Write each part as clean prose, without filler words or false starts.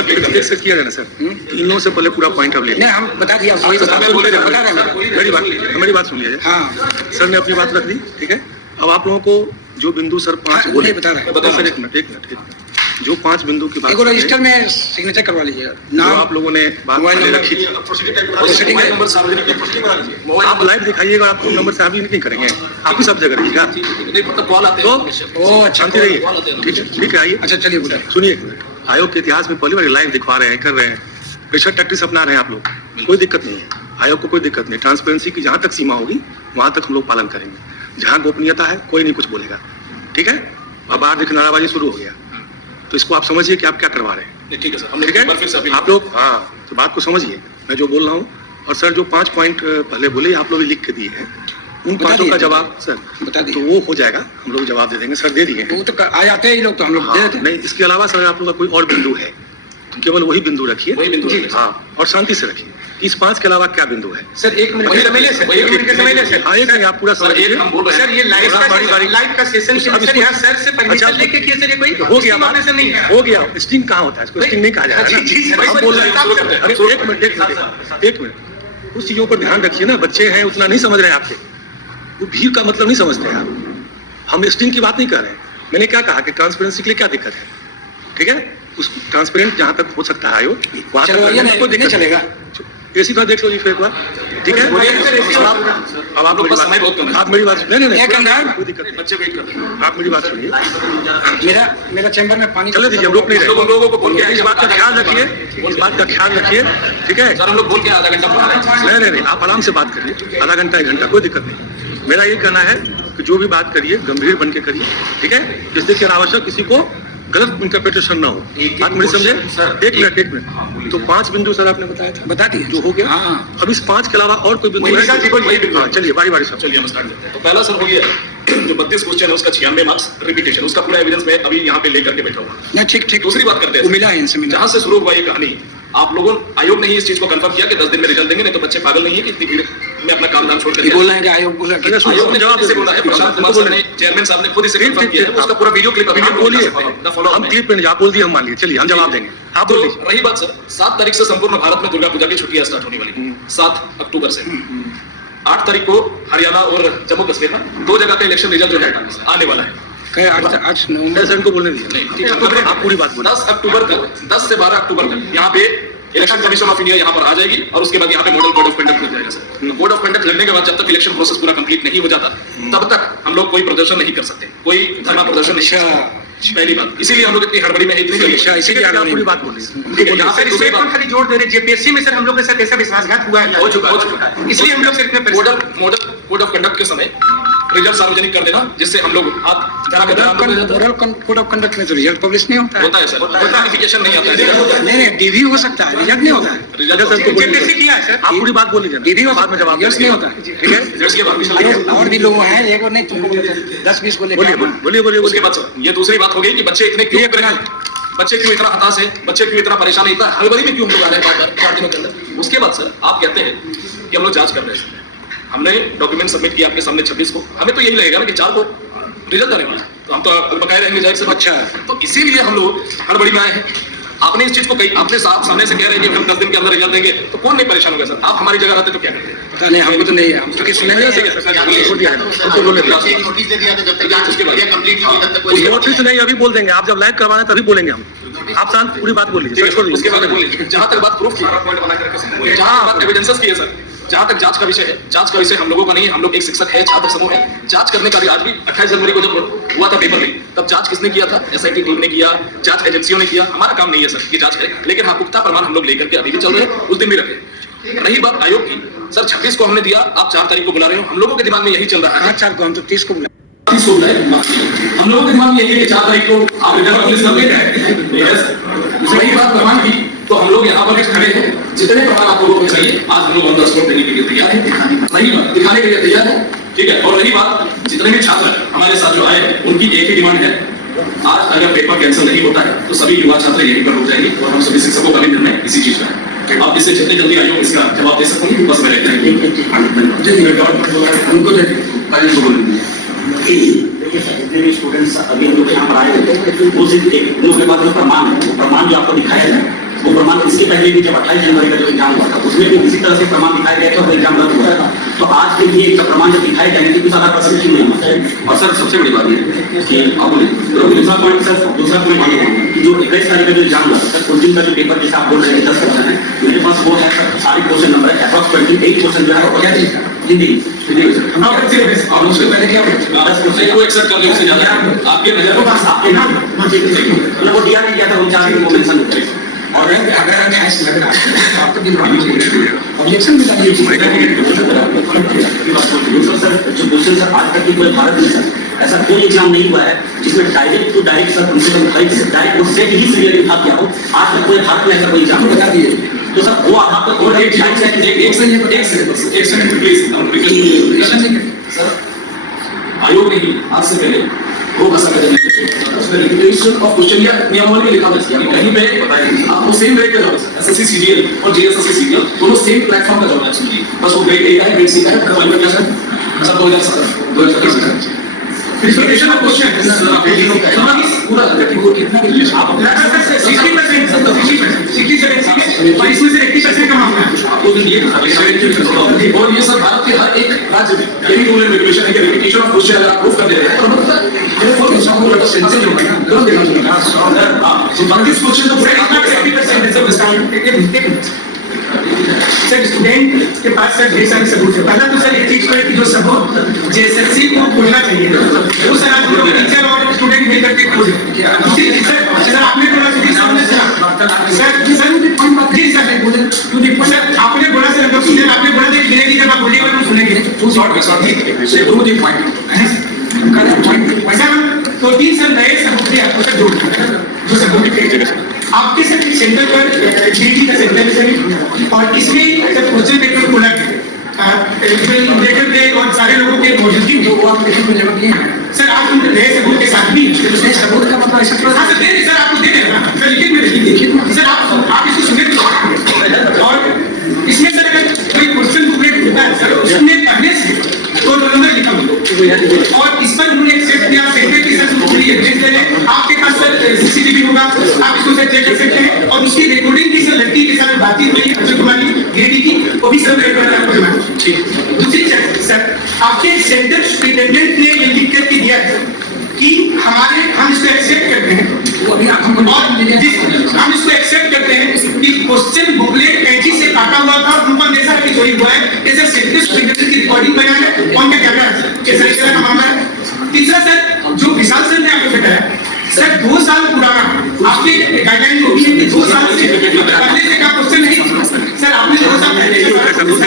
सब किया गया ना सर, इन लोगों से पहले पूरा पॉइंट ऑफ नहीं हम बता दिया, बता रहे हैं। मेरी बात सुनिए। हाँ सर ने अपनी बात रख दी, ठीक है। अब आप लोगों को जो बिंदु सर 5 बोले बता रहे हैं सर, एक मिनट जो 5 बिंदु की बात, रजिस्टर में सिग्नेचर करवा लीजिएगा। नाम आप लोगों ने बात रखी, आप लाइव दिखाइएगा, आप नंबर से अभी नहीं करेंगे, आप ही सब जगह रहिएगा, तो शांति रहिए, ठीक है। आइए, अच्छा चलिए सुनिए। आयोग के इतिहास में पहली बार लाइव दिखवा रहे हैं, कर रहे हैं, प्रेशर टैक्टिक्स अपना रहे हैं आप लोग, कोई दिक्कत नहीं है, आयोग को कोई दिक्कत नहीं। ट्रांसपेरेंसी की जहाँ तक सीमा होगी वहाँ तक हम लोग पालन करेंगे। जहाँ गोपनीयता है कोई नहीं कुछ बोलेगा, ठीक है। अब बाहर देखिए नाराबाजी शुरू हो गया, तो इसको आप समझिए कि आप क्या करवा रहे हैं, ठीक है सर। ठीक है, आप लोग हाँ तो बात को समझिए मैं जो बोल रहा हूँ। और सर जो 5 पॉइंट पहले बोले आप लोग लिख के दिए हैं, उन 5 का जवाब सर बता दिए, तो वो हो जाएगा, हम लोग जवाब दे देंगे सर, दे दिए। वो तो आ जाते हैं लोग, तो हम लोग दे देते। नहीं, इसके अलावा सर आप लोग का कोई और बिंदु है तो केवल वही बिंदु रखिए, हाँ, और शांति से रखिए। इस 5 के अलावा क्या बिंदु है सर? एक मिनट आप पूरा सर, ये लाइव का सेशन सर से परमिशन लेके किए सर, ये कोई हो गया बात नहीं है, हो गया। स्टिंग कहाँ होता है, इसको स्टिंग नहीं कहा जाएगा। एक मिनट उस चीजों पर ध्यान रखिए ना, बच्चे हैं उतना नहीं समझ रहे हैं आपके, वो भीड़ का मतलब नहीं समझते हैं आप। हम स्टिंग की बात नहीं कर रहे हैं, मैंने क्या कहा कि ट्रांसपेरेंसी के लिए क्या दिक्कत है, ठीक है। उस ट्रांसपेरेंट जहाँ तक हो सकता है आयोग वहाँ तक कोई दिक्कत चलेगा। एसी तो देख लो जी फिर एक बार, ठीक है। अब आप मेरी बात नहीं, कोई दिक्कत नहीं, बच्चे वेट कर रहे हैं, आप मेरी बात सुनिए। मेरा चैम्बर में पानी चले दीजिए, हम लोग नहीं रहे, लोगों को बोल के इस बात का ख्याल रखिए, इस बात का ख्याल रखिए, ठीक है सर। हम लोग बोल के आधा घंटा नहीं, आप आराम से बात करिए, आधा घंटा 1 घंटा कोई दिक्कत नहीं। मेरा ये कहना है कि जो भी बात करिए गंभीर बन के करिए, ठीक है, जिससे कि अनावश्यक किसी को गलत इंटरप्रिटेशन ना हो। बात मेरी समझे? एक मिनट तो 5 बिंदु सर आपने बताया था, बता दिए जो हो गया। अब इस 5 के अलावा और कोई बिंदु है? चलिए बारी बारी चलिए हम स्टार्ट करते हैं। तो पहला सर हो गया जो 32 क्वेश्चन है उसका 96 मार्क्स रिपीटेशन, उसका पूरा एविडेंस मैं अभी यहाँ पे लेकर के बैठा हूँ। ठीक। दूसरी बात करते हैं, मिला है इनसे, जहाँ से शुरू हुआ ये कहानी, आप लोगों आयोग ने ही इस चीज को कंफर्म किया कि 10 दिन में रिजल्ट देंगे, नहीं तो बच्चे पागल नहीं है कि इतनी भीड़ में अपना काम धाम छोड़ कर बोल रहे हैं कि आयोग ने जवाब से बोला है। प्रशांत कुमार सर ने, चेयरमैन साहब ने खुद इसे कंफर्म किया है, उसका पूरा वीडियो क्लिप अभी हम बोलिए, हम क्लिप में आप बोल दिए, हम मान लिए, चलिए हम जवाब देंगे, आप बोलिए। रही बात सर, 7 तारीख से संपूर्ण भारत में दुर्गा पूजा की छुट्टियां स्टार्ट होने वाली, 7 अक्टूबर से। 8 तारीख को हरियाणा और जम्मू कश्मीर में 2 जगह का इलेक्शन रिजल्ट जो है आने वाला है। 8 नवंबर सर को बोलने दीजिए, आप पूरी बात बोलिए। 10 अक्टूबर तक, 10 से 12 अक्टूबर तक यहाँ पे इलेक्शन कमीशन ऑफ इंडिया यहाँ पर आ जाएगी, और उसके बाद यहाँ पे मॉडल कोड ऑफ कंडक्ट लग जाएगा सर। कोड ऑफ कंडक्ट लगने के बाद जब तक इलेक्शन प्रोसेस पूरा कंप्लीट नहीं हो जाता तब तक हम लोग कोई प्रदर्शन नहीं कर सकते, कोई धरना प्रदर्शन नहीं कर सकते। पहली बात, इसीलिए हम लोग इतनी हड़बड़ी में, इसीलिए आप पूरी बात बोलिए। यहाँ पे दूसरी बात खाली जोड़ दे रहे, जेपीएससी में सर हम लोग के साथ ऐसा विश्वासघात हुआ है, हो चुका है, इसलिए हम लोग सिर्फ मॉडल कोड ऑफ कंडक्ट के समय रिजल्ट सार्वजनिक कर देना, जिससे हम लोग मॉडल कोड ऑफ कंडक्ट में तो रिजल्ट पब्लिश नहीं होता है सर, नोटिफिकेशन नहीं आता है। नहीं, डीवी हो सकता है, रिजल्ट नहीं होता है। रिजल्ट सर जेपीएससी किया है सर, आप पूरी बात बोल लीजिए, डीवी हो बाद में जवाब नहीं होता है, ठीक है। उसके बाद और भी लोग हैं, एक और नहीं, तुमको बोले 10-20 को लेकर बोलिए। उसके बाद सर ये दूसरी बात हो गई कि बच्चे इतने क्यों, बच्चे क्यों इतना हताश है, बच्चे क्यों इतना परेशान है, इतना हड़बड़ी में क्यों हम लोग आ रहे हैं 4 दिनों के अंदर। उसके बाद सर आप कहते हैं कि हम लोग जांच कर रहे हैं, हमने डॉक्यूमेंट सबमिट किया आपके सामने 26 को, हमें तो यही लगेगा ना कि 4 को रिजल्ट आने वाला है, तो हम तो बकाए रहेंगे जाहिर से। अच्छा, तो इसीलिए हम लोग हड़बड़ी में आए हैं। आपने इस चीज को कही, आपने सामने से कह रहे हैं कि हम 10 दिन के अंदर रिजल्ट देंगे, तो कौन नहीं परेशान होगा सर? आप हमारी जगह रहते तो क्या करते? पता नहीं, हमको तो नहीं है, हम तो किसी ने नोटिस नहीं, अभी बोल देंगे, आप जब लाइव करवाना तभी बोलेंगे हम, आप शांत पूरी बात बोलिए। उसके बाद बोलिए, जहाँ तक बात प्रूफ की, जहाँ बात एविडेंसेस की है सर, जहाँ तक जांच का विषय है, जांच का विषय हम लोगों का नहीं है, हम लोग एक शिक्षक है, छात्र समूह है, जांच करने का भी आज भी 28 जनवरी को जब हुआ था पेपर लीक, तब जांच किसने किया था? एसआईटी टीम ने किया, जांच एजेंसियों ने किया। हमारा काम नहीं है सर कि जांच करें, लेकिन हाँ पुख्ता प्रमाण हम लोग लेकर के अभी भी चल रहे हैं, उस दिन भी रखे। रही बात आयोग की, सर 26 को हमने दिया, आप 4 तारीख को बुला रहे हो, हम लोगों के दिमाग में यही चल रहा है। 4 को, हम तो 30 को बुला, 30 को बुलाए, हम लोगों के दिमाग में यही है कि 4 तारीख को आप रिजल्ट पब्लिश कर देंगे। रही बात प्रमाण की, तो हम लोग यहाँ पर खड़े हैं, जितने प्रमाण आप लोगों को चाहिए आज हम लोग ऑन द स्पॉट देने के लिए तैयार है, दिखाने के लिए तैयार है, ठीक है। और रही बात, जितने भी छात्र हमारे साथ जो आए हैं उनकी एक ही डिमांड है, आज अगर पेपर कैंसिल नहीं होता है तो सभी युवा छात्र यहीं पर रुक जाएंगे और हम सभी शिक्षकों का भी निर्णय इसी चीज में है। आप इससे जितने जल्दी आयोग इसका जवाब दे सकते हैं, बस मैं स्टूडेंट्स अभी हम लोग यहाँ पर आए थे, उस दिन एक प्रमाण जो आपको दिखाया जाए वो प्रमाण इसके पहले भी जब 28 जनवरी का जो एग्जाम हुआ था उसमें भी किसी तरह से प्रमाण दिखाया गया था, एग्जाम रद्द हुआ था। तो आज के लिए जब प्रमाण जब दिखाए जाएंगे तो सारा प्रश्न क्यों नहीं होता है? और सर सबसे बड़ी बात ये है कि आप बोले दूसरा पॉइंट सर, दूसरा पॉइंट ये है कि जो 21 तारीख का जो एग्जाम हुआ सर, उस दिन का जो पेपर जैसा आप बोल रहे हैं 10 क्वेश्चन है, मेरे पास वो है सर, सारे क्वेश्चन नंबर है, अप्रॉक्सिमेटली 8 क्वेश्चन जो है वो क्या चीज है? हिंदी। और उससे पहले क्या 10 क्वेश्चन को एक्सेप्ट करने से ज्यादा आपके नजर में आपके नाम मतलब वो दिया नहीं गया था, वो चाह रहे वो मेंशन करें। और अगर ऐसा लग रहा है आपको दिन ऑब्जेक्शन भी सर जो क्वेश्चन सर आज तक की कोई भारत में सर ऐसा कोई एग्जाम नहीं हुआ है जिसमें direct to direct sir principal direct उससे ही सीरियल लिखा किया हो। आज तक कोई भारत में ऐसा कोई एग्जाम बता दिए तो सर वो आप तक और एक सर आयोग ने ही आज से पहले वो भाषा का उसमें रिपीटेशन ऑफ क्वेश्चन या नियमावली में लिखा था कि कहीं पे बताइए आपको सेम ग्रेड का जॉब है, एसएससी सीजीएल और जेएसएससी सीजीएल दोनों सेम प्लेटफॉर्म का जॉब है एक्चुअली, बस वो ग्रेड ए का है, ग्रेड सी का है, करवाई का सर सब 2017 रिपीटेशन ऑफ क्वेश्चन पूरा कितना आप अपना 60% और इसमें से 80% का मामला है आपको भी ये और ये सब भारत के हर एक राज्य में यही रूल एंड रेगुलेशन है कि रिपीटेशन ऑफ क्वेश्चन अगर आप प्रूफ कर दे रहे हैं तो मतलब सेंसिटिव हो गया तुरंत देखना चाहिए। हां सो 32 क्वेश्चन तो पूरे 80% है सब स्टैंडर्ड सर स्टूडेंट के पास सर ढेर सारे सबूत है। पहला तो सर एक चीज पर कि जो सबूत जेएसएससी को बोलना चाहिए वो सर आप लोग टीचर और स्टूडेंट मिलकर के खोज सर आपने बोला सर आपने बोला सर स्टूडेंट आपने बोला था कि जब आप बोलिएगा तो सुनेंगे टू शॉर्ट से डू द पॉइंट सर तो 3 सर नए सबूत भी आपको सर जो सबूत आपके सर सेंटर पर डीटी का सेंटर है और इसमें जब क्वेश्चन पेपर खोला गया और सारे लोगों के मौजूदगी जो आप सर आप उन नए सबूत के साथ भी सबूत का मतलब ऐसा सर दे रहे सर आपको दे रहे हैं सर लिखित में देखिए सर आप इसको सुने और इसमें सर अगर कोई क्वेश्चन बुकलेट होता है सर उसमें पढ़ने से तो नंबर लिखा हुआ और इस पर उन्होंने एक्सेप्ट किया सेंटर की सर पूरी एविडेंस दे रहे आपके पास सर सीसीटीवी होगा आप इसको सर चेक कर सकते हैं और उसकी रिकॉर्डिंग की सर लड़की के साथ बातचीत हुई अजय कुमार गिरिडी की वो भी सर आपको दूसरी चीज सर आपके सेंटर सुपरिटेंडेंट ने ये लिख करके दिया है कि हम इसको एक्सेप्ट करते हैं वो अभी हम इसको एक्सेप्ट करते हैं कि क्वेश्चन बुकलेट कैंची से काटा हुआ था और ऊपर जैसा कि चोरी हुआ है ऐसा सेंटर सुपरिटेंडेंट की रिकॉर्डिंग बना है कौन का कैमरा है कैसा इस तरह का मामला है। तीसरा सर जो विशाल सर ने आपको बताया सर 2 साल पुराना आपकी गाइडलाइन होगी है कि 2 साल से पहले से का क्वेश्चन नहीं सर आपने 2 साल पहले सबूत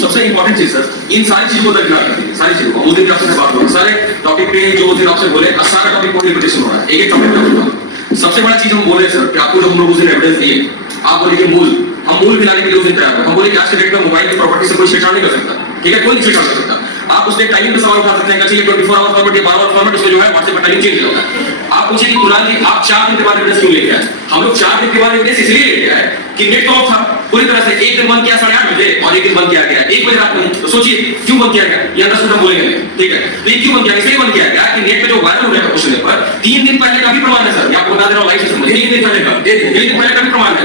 सबसे इंपॉर्टेंट चीज सर इन सारी चीजों को दरकिनार करनी सारी चीजों को मुझे आपसे बात करूं सारे टॉपिक पे जो उस दिन आपसे बोले सारा टॉपिक को रिपीटेशन हो रहा है एक टॉपिक पे सबसे बड़ा चीज हम बोले सर कि आपको जो हम लोग उस दिन एविडेंस दिए आप बोले कि मूल हम मूल मिलाने के लिए उस दिन तैयार हम बोले कि आज के डेट में मोबाइल की प्रॉपर्टी से कोई छेड़छाड़ नहीं कर सकता, ठीक है, कोई नहीं छेड़छाड़ कर सकता। आप उसके टाइमिंग पे सवाल उठा सकते हैं कि 24 आवर फॉर्मेट या 12 आवर फॉर्मेट उसमें जो है व्हाट्सएप पर टाइमिंग चेंज होता है। आप पूछिए कि कुरान जी आप 4 दिन के बाद एविडेंस क्यों लेके आए? हम लोग 4 दिन के बाद एविडेंस इसलिए लेके आए कि नेट ऑफ था पूरी तरह से, एक दिन बंद किया 8:30 बजे और एक दिन बंद किया गया 1 बजे रात में। तो सोचिए क्यों बंद किया गया, ये अंदर से हम बोलेंगे, ठीक है। तो ये क्यों बंद किया, इसलिए बंद किया गया कि नेट पे जो वायरल हो रहा है क्वेश्चन पेपर 3 दिन पहले का भी प्रमाण है सर, मैं आपको बता दे रहा हूं लाइव से समझ 3 दिन पहले का 3 दिन पहले का भी प्रमाण है।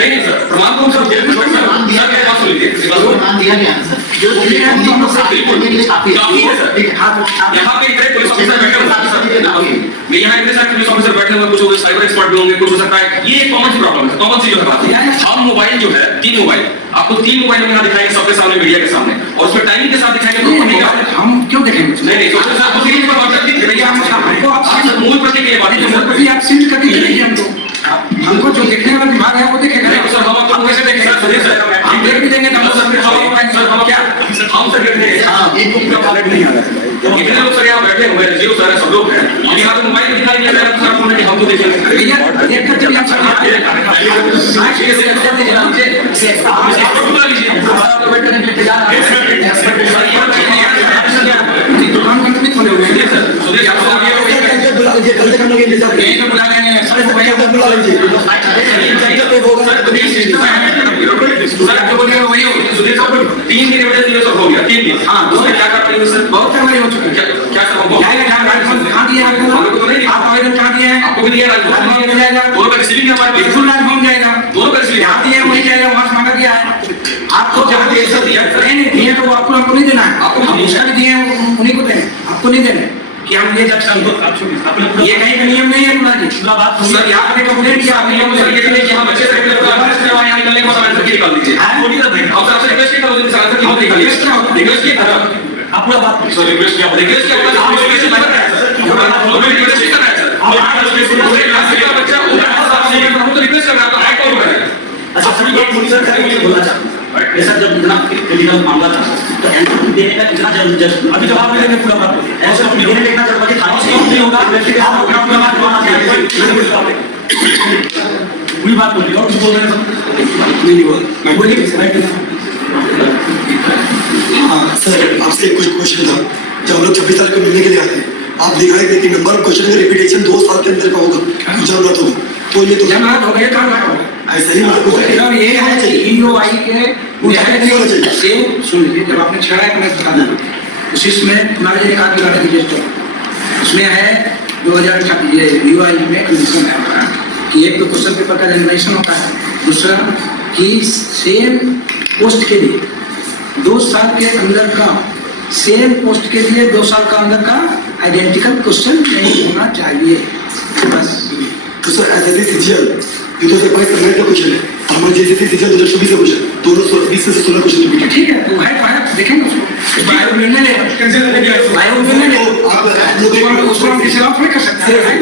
नहीं सर प्रमाण को सब सर के पास सुन लीजिए प्रमाण दिया गया जो काफी है सर। यहाँ पे इतने पुलिस ऑफिसर बैठे होंगे, मैं यहाँ इतने सारे पुलिस ऑफिसर बैठे होंगे, कुछ होंगे साइबर एक्सपर्ट भी होंगे, कुछ हो सकता है ये एक कॉमन सी प्रॉब्लम है, कॉमन सी जो बात है। हम मोबाइल जो है 3 मोबाइल आपको 3 मोबाइल में यहाँ दिखाएंगे सबके सामने मीडिया के सामने और उसमें टाइमिंग के साथ दिखाएंगे। हम क्यों देखेंगे? नहीं तो सर आप सीरीज पर बात करते हैं भैया, हमको आप मूल प्रति के लिए बात करते हैं, आप सीरीज करके दिखाइए हमको जो देखने वाला विभाग है वो देखेगा। सर हम आपको कैसे देखेंगे? हम देख भी देंगे ना सर, हम क्या हम सर देख रहे हैं। हां एक को अलर्ट नहीं आ रहा है, इतने लोग सर यहाँ बैठे हुए हैं, जीरो सर सब लोग हैं, हम यहाँ पे मोबाइल दिखाई दे रहा है सर, हमने हमको देखेंगे भैया देख कर जब आप सर आज के से करते हैं मुझे आप बुला लीजिए आप वेट करने के लिए तैयार हैं। दुकान कंप्लीट होने हुए हैं सर, सुधीर आप ये बुला लीजिए, कल तक हम लोग इंतजार करेंगे तो बुला लेंगे सर, भैया को बुला लीजिए सर होगा सर जो बोलिए वही होगा। सुधीर साहब 3 दिन एविडेंस दिए सब हो गया 3 दिन। हां दूसरे क्या कर पाएंगे सर, बहुत समय हो चुका है, क्या सब हो जाएगा, कहां दिया आपको तो नहीं जाएगा, दोनों का रिसीविंग है हमारे पास, बिल्कुल राजभवन जाएगा, दोनों का रिसीविंग यहाँ दिए वही जाएगा, वहाँ से मांगा गया है। आपको जब दिए सब नहीं दिए तो वो आपको हमको नहीं देना है, आपको हम उसका भी दिए हैं उन्हीं को देने, आपको नहीं देने कि हम ये जब ये कहीं का नियम नहीं है तुम्हारी पूरा बात। सर यहाँ पे कंप्लेंट किया आपने लोग सर ये कि हम बच्चे से यहाँ निकलने के बाद आंसर निकाल दीजिए। अब सर रिक्वेस्ट किया था सर आंसर क्यों निकालिए, रिक्वेस्ट किया था आप पूरा बात सर, रिक्वेस्ट किया आप रिक्वेस्ट कर रहे हैं सर, हमें रिक्वेस्ट कर रहे हैं सर, आप बच्चा हम तो रिक्वेस्ट कर रहा था हाई कोर्ट में। अच्छा सर एक मुझे सर मुझे बोलना चाहता हूँ ऐसा जब इतना क्रिटिकल मामला था तो एंट्री देने का कितना जरूरी अभी जवाब नहीं देंगे पूरा बात ऐसा देने में इतना जरूरी खाली से नहीं होगा इन्वेस्टिगेशन होगा अपना बात बोलना चाहिए पूरी बात बोलिए और कुछ बोल रहे हैं सब नहीं बोल मैं बोलिए हाँ सर आपसे एक क्वेश्चन था जब हम लोग 26 साल को मिलने के लिए आते हैं आप दिखाई दे कि नंबर ऑफ क्वेश्चन का रिपीटेशन 2 साल के अंदर का होगा जरूरत होगा तो ये तो जमात हो गया काम हो ऐसा ही मतलब और ये है कि ईओआई के सेम सुन लीजिए जब आपने छड़ा है मैं बता दूं उसी में हमारे लिए काफी ज्यादा रजिस्टर उसमें है 2000 ये ईओआई में कंडीशन है कि एक तो क्वेश्चन पेपर का एग्जामिनेशन होता है, दूसरा कि सेम पोस्ट के लिए 2 साल के अंदर का सेम पोस्ट के लिए 2 साल का अंदर का आइडेंटिकल क्वेश्चन नहीं होना चाहिए बस। तो सर एज ए सीजीएल 2022 का नया क्वेश्चन है हमारे जैसे सीजीएल 2024 का क्वेश्चन दोनों 20 से 16 क्वेश्चन रिपीट ठीक है तो है देखेंगे उसको बायो मिलने ले कैंसिल करने के बायो मिलने ले आप उसको हम किसी और कर सकते हैं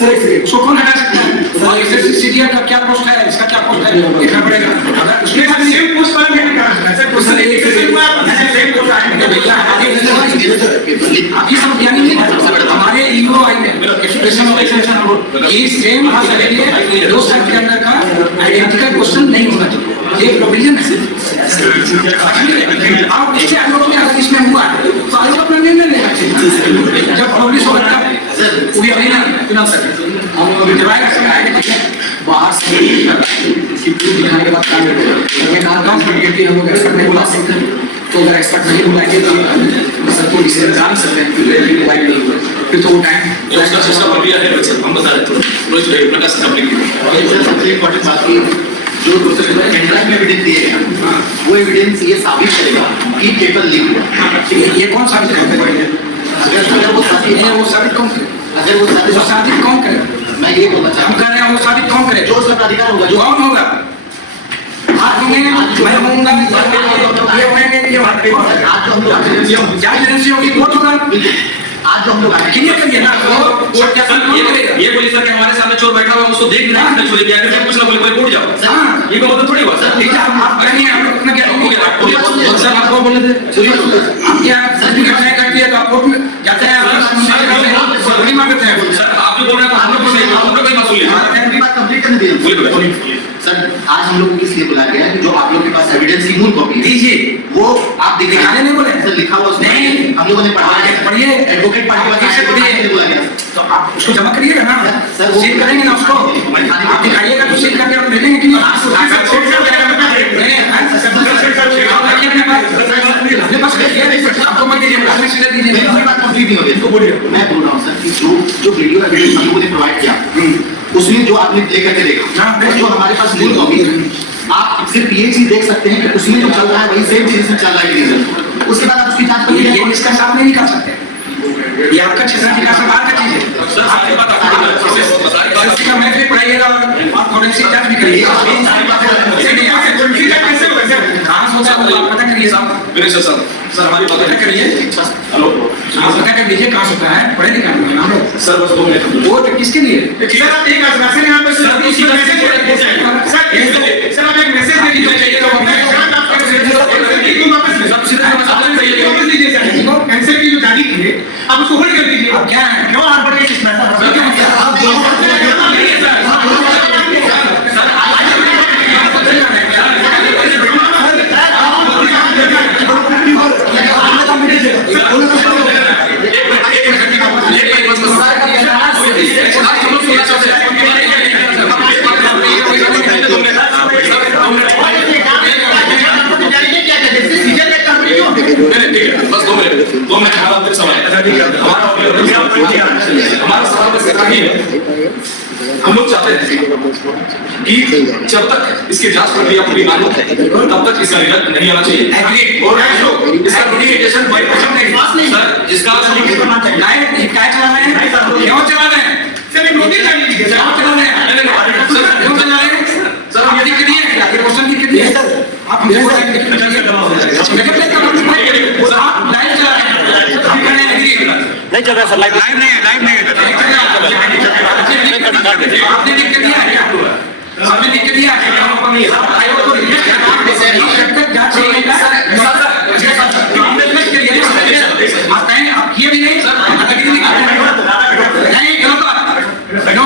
सर उसको कौन हटा सकता है और इससे सीजीएल का क्या पोस्ट है इसका क्या पोस्ट है देखना पड़ेगा अगर उसके साथ सेम पोस्ट पर नहीं कर सकते सर एक सेम पोस्ट आप ये सब यानी हमारे ईओआई में एजुकेशन ऑफिसर ये सेम भाषा के लिए 2 साल के अंदर का आइडेंटिकल क्वेश्चन नहीं होना चाहिए ये प्रोविजन है आप इसके आयोग में अगर इसमें हुआ तो आयोग अपना निर्णय लेना चाहिए जब पब्लिश होगा तब वो अभी ना चुना सकते बाहर से दिखाने के बाद काम हम लोग एक्सपर्ट नहीं बुला सकते तो अगर एक्सपर्ट नहीं बुलाएंगे तो सबको इसे जान सकते हैं फिर तो वो टाइम उसका सिस्टम प्रक्रिया है सर हम बता देते हैं रोज प्रकाश पब्लिक सबसे इम्पोर्टेंट बात की जो पेनड्राइव में एविडेंस दिए गए वो एविडेंस ये साबित करेगा कि पेपर लीक हुआ ये कौन साबित करता है अगर वो साबित कौन करे अगर वो साबित कौन करे मैं ये बोलना हम चाहता कह रहे हैं वो साबित कौन करे हूँ जो उसका अधिकार होगा जो कौन होगा आप होंगे मैं होऊंगा ये होंगे ये आज जो हम लोग क्या एजेंसी होगी कोर्ट होगा आज जो हम लोग क्लियर करिए ना कोर्ट क्या कौन करेगा ये बोली सर कि हमारे सामने चोर बैठा हुआ है उसको देख रहा है चोरी किया करके कुछ ना बोले कोई कोर्ट जाओ हाँ ये मतलब थोड़ी बात सर ठीक है आप करेंगे आप अपना क्या आपको सर आपको बोले थे आप क्या सर्टिफिकेट नहीं करती है तो आप कोर्ट में जाते हैं गोली मारते हैं सर आप जो बोल रहे हैं हम लोग कोई बात सुन लीजिए बात कंप्लीट करने दीजिए सर आज हम लोग को इसलिए बुलाया गया है कि जो आप लोग के पास एविडेंस की मूल कॉपी दीजिए वो आप दिखाने नहीं बोले सर लिखा हुआ उसमें नहीं हम लोगों ने पढ़ा है पढ़िए एडवोकेट पार्टी से पढ़िए बुलाया गया तो आप उसको जमा करिएगा ना सर, सील करेंगे ना उसको आप दिखाइएगा तो सील करके आप ले लेंगे कि अपने पास आपको मत दीजिए मेरी बात कंप्लीट नहीं हो रही है बोलिए मैं बोल रहा हूँ सर कि जो वीडियो एविडेंस हम लोगों ने प्रोवाइड किया उसमें जो आपने लेकर के देखा जो हमारे पास मूल कॉपी है आप सिर्फ ये चीज देख सकते हैं कि उसमें जो चल रहा है वही सेम चीज चल रहा है उसके बाद आप उसकी जांच करिए ये इसका सामने नहीं कर सकते ये आपका क्षेत्राधिकार से बाहर का चीज है सर सारी बात आपको मैं भी पढ़ाइएगा और फॉरेंसिक जांच भी करिए कहाँ सोचा आप पता करिए साहब वीरेश सर सर हमारी बात पता करिए हेलो आप पता कर लीजिए कहाँ सोता है पढ़े लिखा हम लोग सर बस 2 मिनट वो तो किसके लिए सर आप एक आश्वासन यहाँ पे सर इसी मैसेज सर आप एक मैसेज दे दीजिए कैंसर की जो गाड़ी थी आप उसको होल्ड कर दीजिए अब क्या है क्यों आप बढ़िया कितना बस 2 मिनट हमारा सवाल है हमारा हमारा सवाल बस इतना ही है, हम लोग चाहते हैं कि जब तक इसकी जांच प्रक्रिया पूरी ना हो तब तक इसका रिजल्ट नहीं आना चाहिए। और इसका नोटिफिकेशन बाय सर इसका लाइव क्या चला रहे हैं, क्यों चला रहे हैं, सर एक नोटिस जारी कीजिए, क्यों चला रहे हैं, सर क्यों चला रहे हैं, सर हम ये करिए ये क्वेश्चन की करिए सर, आप हमको लाइव प्ले करो, आप लाइव चला रहे हैं, हम करने नहीं चल रहा सर, लाइव नहीं आपने लिख के दिया है क्या, आपने लिख के दिया है, आयोग को रिक्वेस्ट करना जब तक जांच होगी हमने रिक्वेस्ट किया है, आप कहें आप किए भी नहीं सर, नहीं गलत बात, नो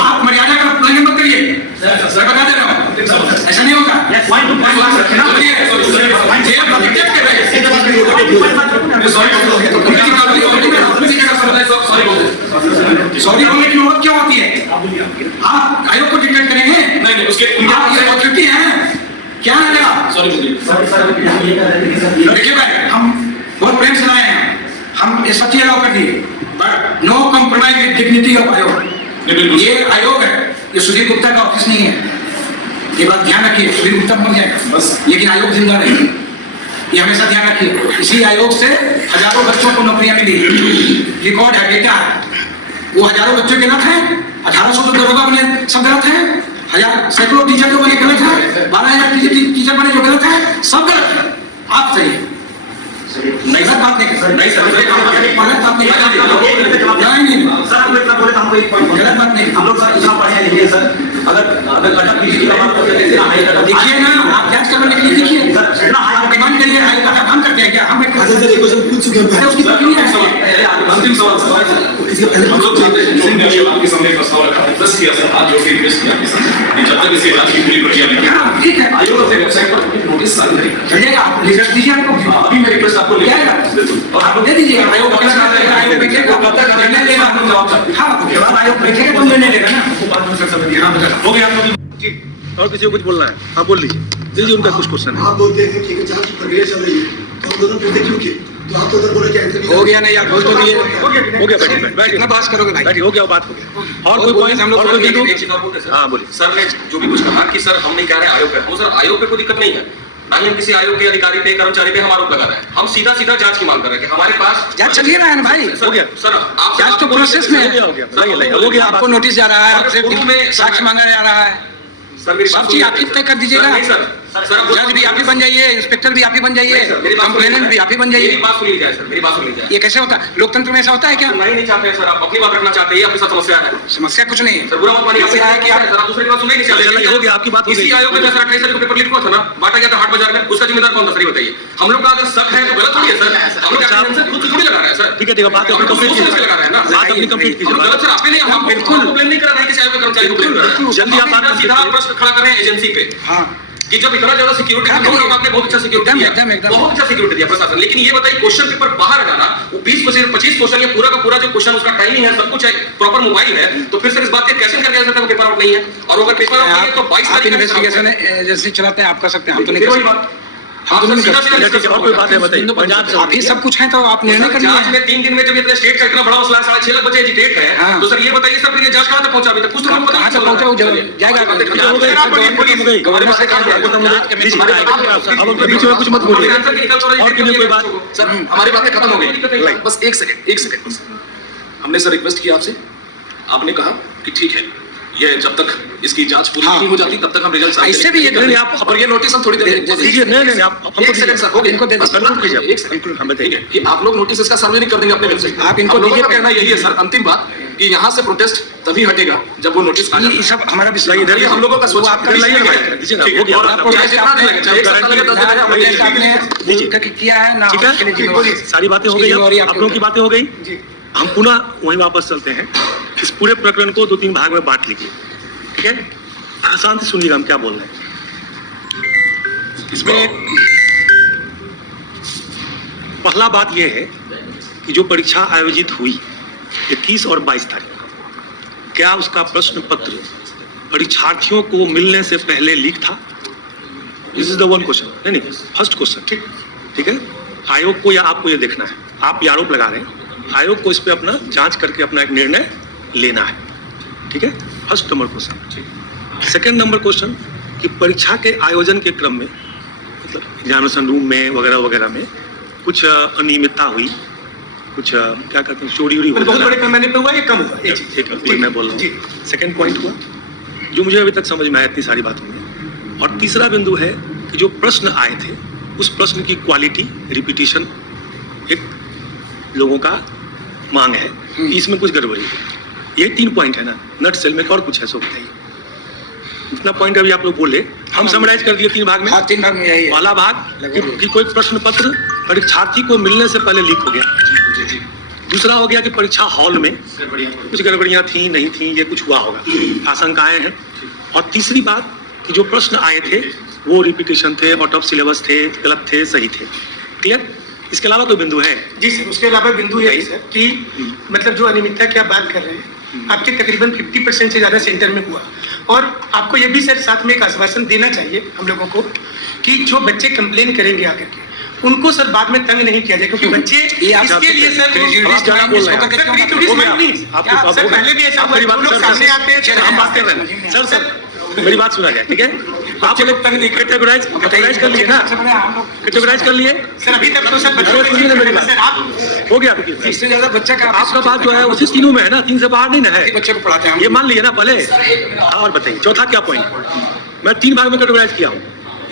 आप मर्यादा का उल्लंघन मत करिए, सर बता दे रहा हूँ ऐसा नहीं होगा, सॉरी बोलने की नौबत क्यों होती है, आप आयोग को डिक्टेट करेंगे, नहीं उसके आप ये अथॉरिटी हैं क्या है, सॉरी देखिए भाई हम बहुत प्रेम से लाए हैं, हम ये सच्ची अलाउ कर दिए, but no compromise with dignity of आयोग, ये आयोग है, ये सुधीर गुप्ता का ऑफिस नहीं है, ये बात ध्यान रखिए, सुधीर गुप्ता मर जाएगा बस, लेकिन आयोग जिंदा रहेगा, ये हमेशा ध्यान रखिए, इसी आयोग से हजारों बच्चों को नौकरियां मिली, रिकॉर्ड है, डेटा है, वो हजारों बच्चे गलत हैं, 1800 तो दरोगा बने सब गलत हैं, हजार सैकड़ों टीचर जो बने गलत है, 12,000 टीचर बने जो गलत है, सब गलत है, आप सही है, नहीं सर बात नहीं सर, नहीं सर गलत बात नहीं, सर हम इतना बोले तो हमको एक पॉइंट गलत बात नहीं, हम लोग सर इतना पढ़े लिखे हैं सर, अगर अटक की बात करते हैं देखिए ना आप जांच करने के लिए देखिए सर, ना आप डिमांड करिए, हाई का काम करते हैं क्या हम, सर एक क्वेश्चन पूछ चुके हैं, उसकी प्रक्रिया है, अंतिम सवाल इसके पहले हम लोग चाहते हैं आपके सामने प्रस्ताव रखा है, बस किया सर आज जो कि रिक्वेस्ट किया कि जब तक इसकी जांच की पूरी प्रक्रिया नहीं ठीक है आयोग अपने वेबसाइट पर नोटिस जारी करेगा, चलिएगा आप रिजल्ट दीजिए हमको, अभी मैं रिक्वेस्ट आपको क्या है और आपको दे दीजिए, आयोग आयोग बैठेगा, कब तक निर्णय लेगा हम जवाब सकते हैं, हाँ जवाब आयोग बैठेगा तो निर्णय लेगा ना, हो गया और किसी को कुछ बोलना है, हाँ बोल लीजिए उनका कुछ क्वेश्चन है, आप बोलते हैं कि जांच की प्रक्रिया चल रही है, तो हम दोनों पूछते क्यों किए, तो आप तो उधर बोले कि आंसर हो गया नहीं यार बोल तो दिए, हो गया बैठिए कितना बात करोगे भाई, बैठिए हो गया बात हो गया, और कोई पॉइंट हम लोग हाँ बोलिए सर ने जो भी कुछ कहा कि सर हम नहीं कह रहे आयोग पे, सर आयोग पे कोई दिक्कत नहीं है, ना ही हम किसी आयोग के अधिकारी पे कर्मचारी पे हम आरोप लगा रहे हैं, हम सीधा जांच की मांग कर रहे हैं कि हमारे पास जांच चल ही रहा है ना भाई, हो गया सर, आप जांच तो प्रोसेस में है, हो गया आपको नोटिस जा रहा है, आपसे साक्ष्य मांगा जा रहा है, सब चीज आप ही तय कर दीजिएगा, जज भी आप ही बन जाइए, इंस्पेक्टर भी आप ही बन जाइए, कंप्लेनेंट भी आप ही बन जाइए, मेरी बात सुनिए जाए सर, मेरी बात सुनिए जाए, ये कैसे होता है, लोकतंत्र में ऐसा होता है क्या, नहीं चाहते सर, आप अपनी बात रखना चाहते हैं, आपके साथ समस्या है, समस्या कुछ नहीं है, सर बुरा मत मानिए, ऐसे है कि आप दूसरे की बात सुनना ही नहीं चाहते, हो गया आपकी बात, इसी आयोग में सर 28 तारीख को पेपर लीक हुआ था ना, बांटा गया था हाट बाजार में, उसका जिम्मेदार कौन था सर बताइए, हम लोग का अगर शक है तो गलत थोड़ी है सर, हम लोग आंसर खुद थोड़ी लगा रहे हैं सर, ठीक है बात कंप्लीट कीजिए, लगा रहे हैं ना, बात अपनी कंप्लीट कीजिए, गलत सर आपने नहीं, हम बिल्कुल कंप्लेन नहीं कर रहे हैं किसी आयोग के कर्मचारी को ब्लेम कर रहे हैं, जल्दी आप बात सीधा प्रश्न खड़ा कर रहे हैं एजेंसी पे, हाँ कि जब इतना ज्यादा सिक्योरिटी आपने बहुत अच्छा सिक्योरिटी दिया, बहुत अच्छा सिक्योरिटी दिया प्रशासन, लेकिन ये बताइए क्वेश्चन पेपर बाहर हटाना, वो 20-25 क्वेश्चन या पूरा का पूरा जो क्वेश्चन उसका टाइमिंग है, सब कुछ है, प्रॉपर मोबाइल है, तो फिर सर इस बात के कैसे कर सकते हैं पेपर आउट नहीं है, और अगर पेपर आउट नहीं है तो 22 आप तारीख इन्वेस्टिगेशन एजेंसी चलाते हैं, आप कर सकते हैं, हम तो नहीं कर सकते, आप तो नहीं सीधा कर और कोई बात है बताइए, पंजाब आप ही सब कुछ है तो आप निर्णय कर जांच लीजिए, में 3 दिन में जब इतना स्टेट का इतना बड़ा मसला 6:30 लाख बच्चे एजिटेट है, हाँ। तो सर ये बताइए सर फिर ये जांच कहां तक पहुंचा, अभी तक कुछ तो हमको कहाँ तक पहुंचा वो जाएगा, अब बीच में कुछ मत बोलिए, और किसी कोई बात, सर हमारी बातें खत्म हो गई, बस एक सेकंड बस, हमने सर रिक्वेस्ट किया आपसे, आपने कहा कि ठीक है ये जब तक इसकी जांच पूरी नहीं हो जाती तब तक हम रिजल्ट ऐसे भी ये आप और ये नोटिस हम थोड़ी देर दीजिए, नहीं आप हमको एक सेकंड सर हो गया, इनको दे दीजिए, कंक्लूड कीजिए, एक सेकंड हम बताइए कि आप लोग नोटिस इसका सार्वजनिक कर देंगे अपने वेबसाइट, आप इनको लोगों का दीजिए, कहना यही है सर, अंतिम बात कि यहाँ से प्रोटेस्ट तभी हटेगा जब वो नोटिस आ ये सब हमारा विषय जाए, हम लोगों का सोच आपका इधर लाइए ना, दीजिए ना, हो गया, और आपको जितना दिन लगे, चाहे 1 सप्ताह लगे, 10 दिन लगे, आपने किया है ना, ठीक है, सारी बातें हो गई, आप लोगों की बातें हो गई, हम पुनः वहीं वापस चलते हैं, इस पूरे प्रकरण को 2-3 भाग में बांट लीजिए, ठीक है, शांति सुनिएगा हम क्या बोल रहे हैं। इसमें पहला बात यह है कि जो परीक्षा आयोजित हुई 21 और 22 तारीख को, क्या उसका प्रश्न पत्र परीक्षार्थियों को मिलने से पहले लीक था? This is the one question, नहीं फर्स्ट क्वेश्चन, ठीक है। आयोग को या आपको ये देखना है, आप ये आरोप लगा रहे हैं, आयोग को इस पे अपना जांच करके अपना एक निर्णय लेना है, ठीक है। First number question. Second number question कि परीक्षा के आयोजन के क्रम में मतलब एग्जामिनेशन रूम में वगैरह वगैरह में कुछ अनियमितता हुई, कुछ क्या कहते हैं चोरी उड़ी बहुत बड़े पैमाने पे हुआ या कम हुआ? मैं बोल रहा हूँ। सेकंड पॉइंट हुआ जो मुझे अभी तक समझ में आया इतनी सारी बातों में। और तीसरा बिंदु है कि जो प्रश्न आए थे उस प्रश्न की क्वालिटी, रिपीटिशन, एक लोगों का मांग है कि इसमें कुछ गड़बड़ी है। ये 3 पॉइंट है ना, नट सेल में और कुछ है सो बताइए। इतना पॉइंट अभी आप लोग बोले, हम समराइज कर दिए 3 भाग में। 3 भाग में यही है। पहला भाग कि कोई प्रश्न पत्र परीक्षार्थी को मिलने से पहले लीक हो गया। दूसरा हो गया कि परीक्षा हॉल में कुछ गड़बड़ियां थी नहीं थी, ये कुछ हुआ होगा, आशंकाएं हैं। और तीसरी बात कि जो प्रश्न आए थे वो रिपीटिशन थे, आउट ऑफ सिलेबस थे, गलत थे, सही थे। क्लियर? इसके अलावा कोई बिंदु है? जी सर, उसके अलावा बिंदु यही सर कि मतलब जो अनियमितता की आप बात कर रहे हैं, आपके तकरीबन 50% से ज्यादा सेंटर में हुआ। और आपको ये भी सर साथ में एक आश्वासन देना चाहिए हम लोगों को कि जो बच्चे कंप्लेन करेंगे आकर के उनको सर बाद में तंग नहीं किया जाए, क्योंकि बच्चे इसके लिए सर पहले भी ऐसा हुआ, जो लोग सामने आते हैं हम बात कर रहे हैं। सर मेरी बात सुना जाए, ठीक है? आप लोग तंग नहीं, कैटेगराइज कर लिए ना, कैटेगराइज कर लिए सर। अभी तक तो सर सुनिए ना मेरी बात, आप हो गया। इससे ज्यादा बच्चा का आपका बात जो है उसी तीनों में है ना, 3 से बाहर नहीं ना है। बच्चे को पढ़ाते हैं ये मान लिए ना पहले। और बताइए चौथा क्या पॉइंट? मैं 3 भाग में कैटेगराइज किया हूँ,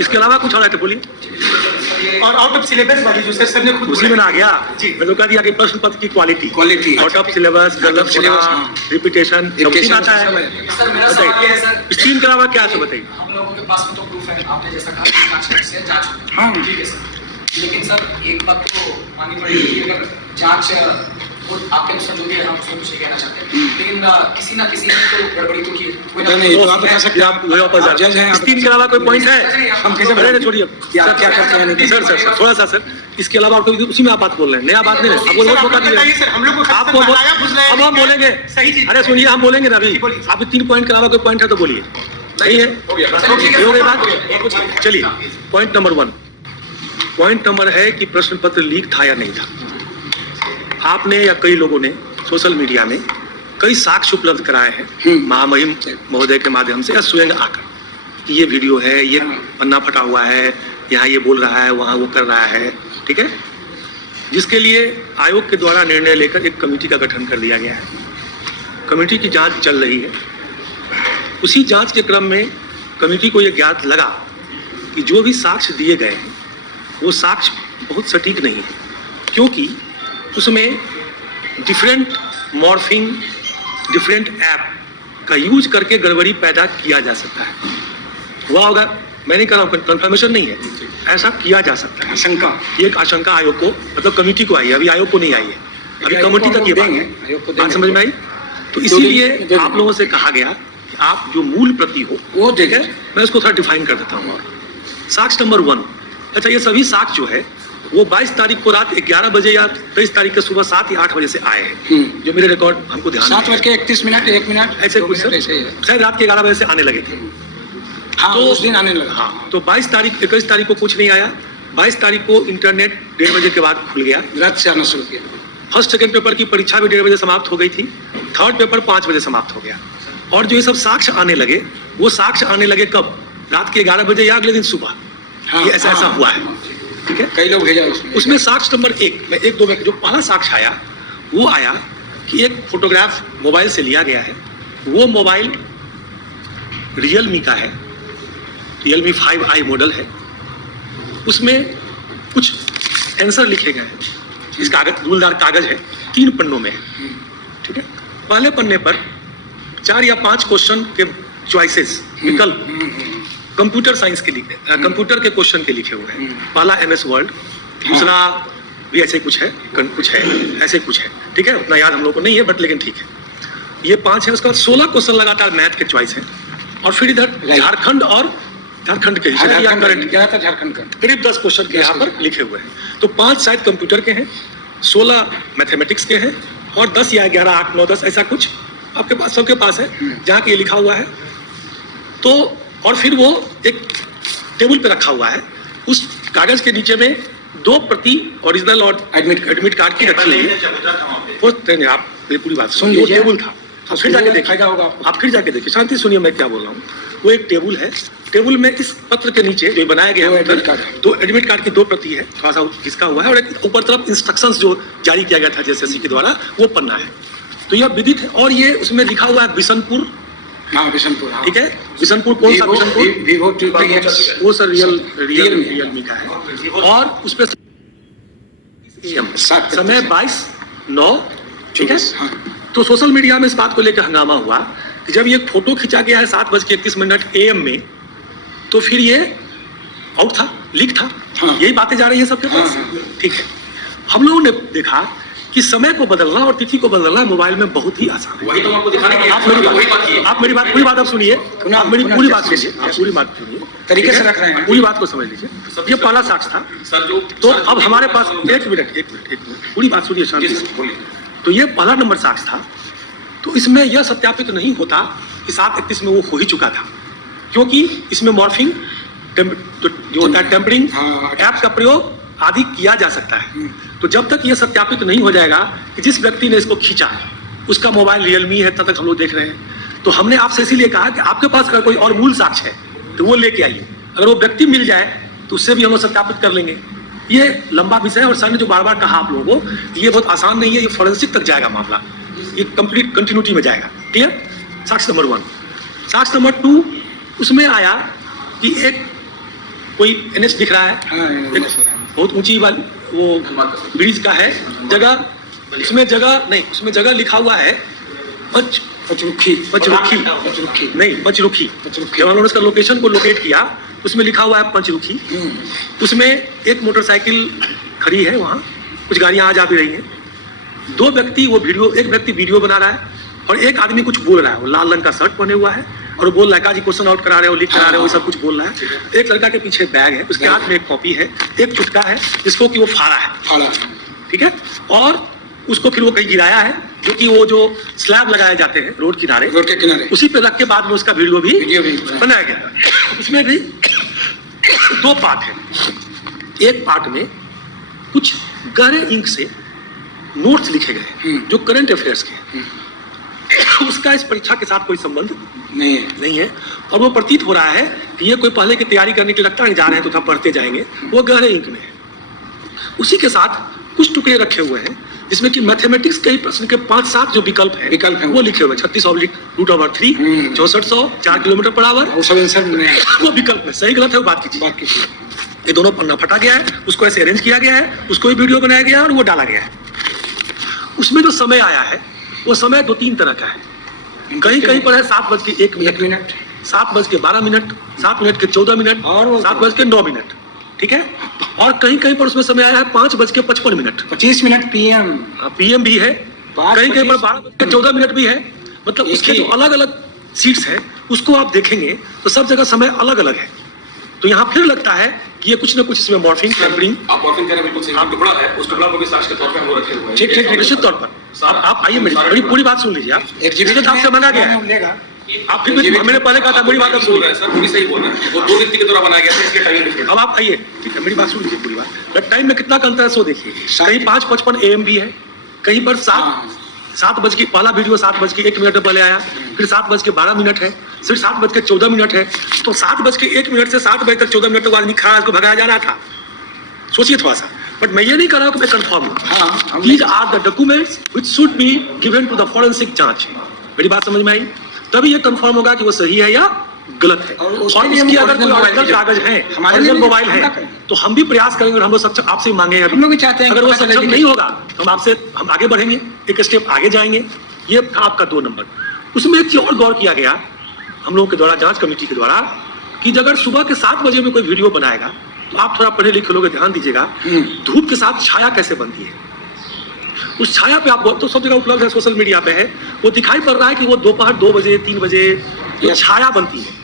इसके अलावा कुछ और है तो बोलिए। और आउट ऑफ सिलेबस वाली जो सर ने खुद उसी में आ गया। जी। मैं तो कह दिया कि प्रश्न पत्र की क्वालिटी, आउट ऑफ सिलेबस, गलत रिपीटेशन आता है। बताइए इस 3 के अलावा क्या है बताइए। हम लोगों के पास में तो प्रूफ है, आपने जैसा कहा जांच हाँ ठीक है सर। लेकिन सर एक बात तो माननी पड़ेगी कि अगर जांच वो आपके अनुसार जो भी है हम उसको कुछ नहीं कहना चाहते, लेकिन किसी ना किसी ने तो गड़बड़ी तो की है। नहीं, तो आप बता सकते हैं, आप जज हैं। इस 3 के अलावा कोई पॉइंट है? हम कैसे अरे छोड़िए क्या करते हैं नहीं? सर थोड़ा सा सर, इसके अलावा कोई उसी में आप बात बोल रहे हैं, नया बात नहीं है। आप बोलो मौका दीजिए सर, हम लोग को आपको। अब हम बोलेंगे, सही चीज। अरे सुनिए हम बोलेंगे ना अभी। आप 3 पॉइंट के अलावा कोई पॉइंट है तो बोलिए। नहीं है, हो गई बात। चलिए पॉइंट नंबर 1। पॉइंट नंबर है कि प्रश्न पत्र लीक था या नहीं था। आपने या कई लोगों ने सोशल मीडिया में कई साक्ष्य उपलब्ध कराए हैं महामहिम महोदय के माध्यम से या स्वयं आकर कि ये वीडियो है, ये पन्ना फटा हुआ है, यहाँ ये बोल रहा है, वहाँ वो कर रहा है, ठीक है। जिसके लिए आयोग के द्वारा निर्णय लेकर एक कमेटी का गठन कर दिया गया है। कमेटी की जांच चल रही है। उसी जांच के क्रम में कमेटी को ये ज्ञात लगा कि जो भी साक्ष्य दिए गए हैं वो साक्ष्य बहुत सटीक नहीं है, क्योंकि उसमें डिफरेंट मॉर्फिंग, डिफरेंट ऐप का यूज करके गड़बड़ी पैदा किया जा सकता है। हुआ होगा, मैं नहीं कर रहा हूँ, कंफर्मेशन नहीं है, ऐसा किया जा सकता है। आशंका, ये एक आशंका आयोग को मतलब कमेटी को आई है, अभी आयोग को नहीं आई है, अभी कमेटी तक ये बात समझ में आई। तो इसीलिए आप लोगों से कहा गया कि आप जो मूल प्रति हो वो देखें। मैं उसको थोड़ा डिफाइन कर देता हूँ। और साक्ष्य नंबर 1, अच्छा ये सभी साक्ष्य जो है वो 22 तारीख को रात 11 बजे या 23 तारीख के सुबह 7 या 8 बजे से आए हैं, जो मेरे रिकॉर्ड हमको ध्यान 7:31, 1 मिनट ऐसे कुछ सर, शायद रात के 11 बजे से आने लगे थे। हाँ, तो उस दिन आने लगा। हाँ, तो 22 तारीख 21 तारीख को कुछ नहीं आया। 22 तारीख को इंटरनेट 1:30 बजे के बाद खुल गया, रात से आना शुरू किया। फर्स्ट सेकंड पेपर की परीक्षा भी 1:30 बजे समाप्त हो गई थी, थर्ड पेपर 5 बजे समाप्त हो गया। और जो ये सब साक्ष्य आने लगे, वो साक्ष्य आने लगे कब? रात के 11 बजे या अगले दिन सुबह। ये ऐसा हुआ है, ठीक है। कई लोग भेजा उसमें साक्ष्य नंबर 1 में 1-2 में जो पहला साक्ष्य आया वो आया कि एक फोटोग्राफ मोबाइल से लिया गया है। वो मोबाइल रियलमी का है, रियलमी 5i मॉडल है। उसमें कुछ आंसर लिखे गए हैं, इस कागज रूलदार कागज है, 3 पन्नों में है, ठीक है। पहले पन्ने पर 4 या 5 क्वेश्चन के चॉइसेस, विकल्प कंप्यूटर साइंस के लिखे, कंप्यूटर के क्वेश्चन के लिखे हुए हैं। पहला MS वर्ड, दूसरा भी ऐसे कुछ है, ऐसे कुछ है, ठीक है। उतना याद हम लोग को नहीं है बट लेकिन ठीक है। ये 5 है। उसके बाद 16 क्वेश्चन लगातार मैथ के चॉइस है। और फिर इधर झारखंड और झारखंड के करीब 10 क्वेश्चन के यहाँ पर लिखे हुए हैं। तो 5 शायद कंप्यूटर के हैं, 16 मैथमेटिक्स के हैं और 10 या 11, 8, 9, 10 ऐसा कुछ आपके पास सबके पास है जहाँ के ये लिखा हुआ है। तो और फिर वो एक टेबल पे रखा हुआ है। उस कागज के नीचे में 2 प्रति ओरिजिनल और एडमिट कार्ड की रखी हुई है। वो नहीं, आप मेरी पूरी बात सुन लीजिए। टेबल था, आप फिर जाके देखिए, आप फिर जाके देखिए, शांति सुनिए मैं क्या बोल रहा हूँ। वो एक टेबल है, टेबल में इस पत्र के नीचे जो बनाया गया है तो एडमिट कार्ड की 2 प्रति है, थोड़ा सा घिसका हुआ है, और एक ऊपर तरफ इंस्ट्रक्शंस जो जारी किया गया था जेएसएससी के द्वारा वो पन्ना है। तो यह विदित है, और ये उसमें लिखा हुआ है बिशनपुर। हाँ, बिशनपुर, हाँ। ठीक है, बिशनपुर कौन सा बिशनपुर? Vivo वो सर रियलमी का है, और उस पर समय 22/9, ठीक है। तो सोशल मीडिया में इस बात को लेकर हंगामा हुआ कि जब ये फोटो खींचा गया है 7:31 AM में, तो फिर ये आउट था, लीक था। हाँ। यही बातें जा रही है सबके पास। ठीक है, हम लोगों ने देखा कि समय को बदलना और तिथि को बदलना मोबाइल में बहुत ही आसान है। वही तो आपको दिखाने की आप मेरी बात पूरी बात आप सुनिए, आप मेरी पूरी बात सुनिए, आप पूरी बात सुनिए, तरीके से रख रहे हैं, पूरी बात को समझ लीजिए। ये पहला साक्ष्य था। सर जो तो अब हमारे पास एक मिनट पूरी बात सुनिए शांति से। तो ये पहला नंबर साक्ष्य था। तो इसमें यह सत्यापित नहीं होता कि 7:31 में वो हो ही चुका था, क्योंकि इसमें मॉर्फिंग जो होता है टेम्परिंग ऐप का प्रयोग आदि किया जा सकता है। तो जब तक यह सत्यापित नहीं हो जाएगा कि जिस व्यक्ति ने इसको खींचा उसका मोबाइल रियलमी है, तब तक हम लोग देख रहे हैं। तो हमने आपसे इसीलिए कहा कि आपके पास अगर कोई और मूल साक्ष्य है तो वो लेके आइए। अगर वो व्यक्ति मिल जाए तो उससे भी हम लोग सत्यापित कर लेंगे। ये लंबा विषय है, और सर ने जो बार बार कहा आप लोगों को, ये बहुत आसान नहीं है, ये फॉरेंसिक तक जाएगा मामला, ये कंप्लीट कंटिन्यूटी में जाएगा। क्लियर? साक्ष्य नंबर 1। साक्ष्य नंबर 2, उसमें आया कि एक कोई NH दिख रहा है, एक बहुत ऊंची वाली वो ब्रिज का है जगह, उसमें जगह लिखा हुआ है पचरुखी नहीं, पचरुखी। जब उन्होंने उसका लोकेशन को लोकेट किया, उसमें लिखा हुआ है पंचरुखी। उसमें एक मोटरसाइकिल खड़ी है, वहाँ कुछ गाड़ियाँ आ जा भी रही हैं। 2 व्यक्ति एक व्यक्ति वीडियो बना रहा है और एक आदमी कुछ बोल रहा है। वो लाल रंग का शर्ट पहने हुआ है और वो बोल रहा है जी क्वेश्चन आउट करा रहे हो, लिख करा रहे हो, सब कुछ बोल रहा है। एक लड़का के पीछे बैग है, उसके हाथ में एक कॉपी है, एक चुटका है जिसको कि वो फाड़ा है, ठीक है। और उसको फिर वो कहीं गिराया है, जो कि वो जो स्लैब लगाए जाते हैं रोड के किनारे, उसी पे रख के बाद में उसका वीडियो भी बनाया गया। उसमें भी 2 पार्ट है। एक पार्ट में कुछ गहरे इंक से नोट्स लिखे गए जो करंट अफेयर्स के, उसका इस परीक्षा के साथ कोई संबंध नहीं है। और वो प्रतीत हो रहा है कि ये कोई पहले की तैयारी करने के लिए लगता नहीं जा रहे हैं तो था पढ़ते जाएंगे, वो गहरे इंक में है। उसी के साथ कुछ टुकड़े रखे हुए हैं जिसमें कि मैथमेटिक्स के ही प्रश्न के 5-7 जो विकल्प हैं वो लिखे हुए हैं। 36/√3, 6400, 4 किलोमीटर पर आवर, वो विकल्प में सही गलत है वो बात कीजिए। ये दोनों पन्ना फटा गया है, उसको ऐसे अरेंज किया गया है, उसको भी वीडियो बनाया गया है और वो डाला गया है। उसमें जो समय आया है वो समय 2-3 तरह का है। कहीं पर है 7:01, 7:12, 7:14, और 7:09, ठीक है। और कहीं पर उसमें समय आया है 5:55, 25 PM PM भी है, कहीं पर 12:14 भी है। मतलब उसके जो अलग अलग सीट्स है उसको आप देखेंगे तो सब जगह समय अलग अलग है। तो यहाँ फिर लगता है कि ये कुछ ना कुछ इसमें मॉर्फिंग टेम्परिंग। आप मॉर्फिंग कह रहे हैं, बिल्कुल सही। टुकड़ा है, उस टुकड़ा को भी साक्ष्य के तौर पे हम लोग रखे हुए हैं। ठीक, निश्चित तौर पर आप आइए, मेरी पूरी बात सुन लीजिए। आप एग्जीबिशन आपसे मांगा गया है, आप फिर भी मैंने पहले कहा था मेरी बात आप सुन रहे हैं सर, वो भी सही बोल रहे हैं। वो 2 व्यक्ति के द्वारा बनाया गया था, इसलिए टाइम डिफरेंट। अब आप आइए, ठीक है, मेरी बात सुन लीजिए पूरी बात। टाइम में कितना अंतर है सो देखिए। कहीं 5:55 AM भी है, कहीं पर 7 बज के पहला वीडियो 7:01 पहले आया, फिर 7:12 है, फिर 7:14 है। तो 7:01 से 7:14 तक आदमी खड़ा उसको भगाया जा रहा था। सोचिए थोड़ा सा। बट मैं ये नहीं कर रहा हूँ कि मैं कंफर्म हूँ। These are the documents which should be given to the forensic जांच। मेरी बात समझ में आई? तभी ये कंफर्म होगा कि वो सही है या गलत है। और उसकी अगर कोई ओरिजिनल कागज है, ओरिजिनल मोबाइल है, तो हम भी प्रयास करेंगे और हम लोग सक्षम आपसे मांगे। हम लोग भी चाहते हैं अगर वो सक्षम नहीं होगा तो हम आगे बढ़ेंगे, एक स्टेप आगे जाएंगे। ये आपका 2 नंबर। उसमें एक चीज और गौर किया गया हम लोगों के द्वारा, जांच कमेटी के द्वारा, कि अगर सुबह के 7 बजे में कोई वीडियो बनाएगा तो आप थोड़ा पढ़े लिखे लोग ध्यान दीजिएगा, धूप के साथ छाया कैसे बनती है। उस छाया पे आप तो सब जगह उपलब्ध है, सोशल मीडिया पे है, वो दिखाई पड़ रहा है कि वो दोपहर 2 बजे 3 बजे जो छाया बनती है,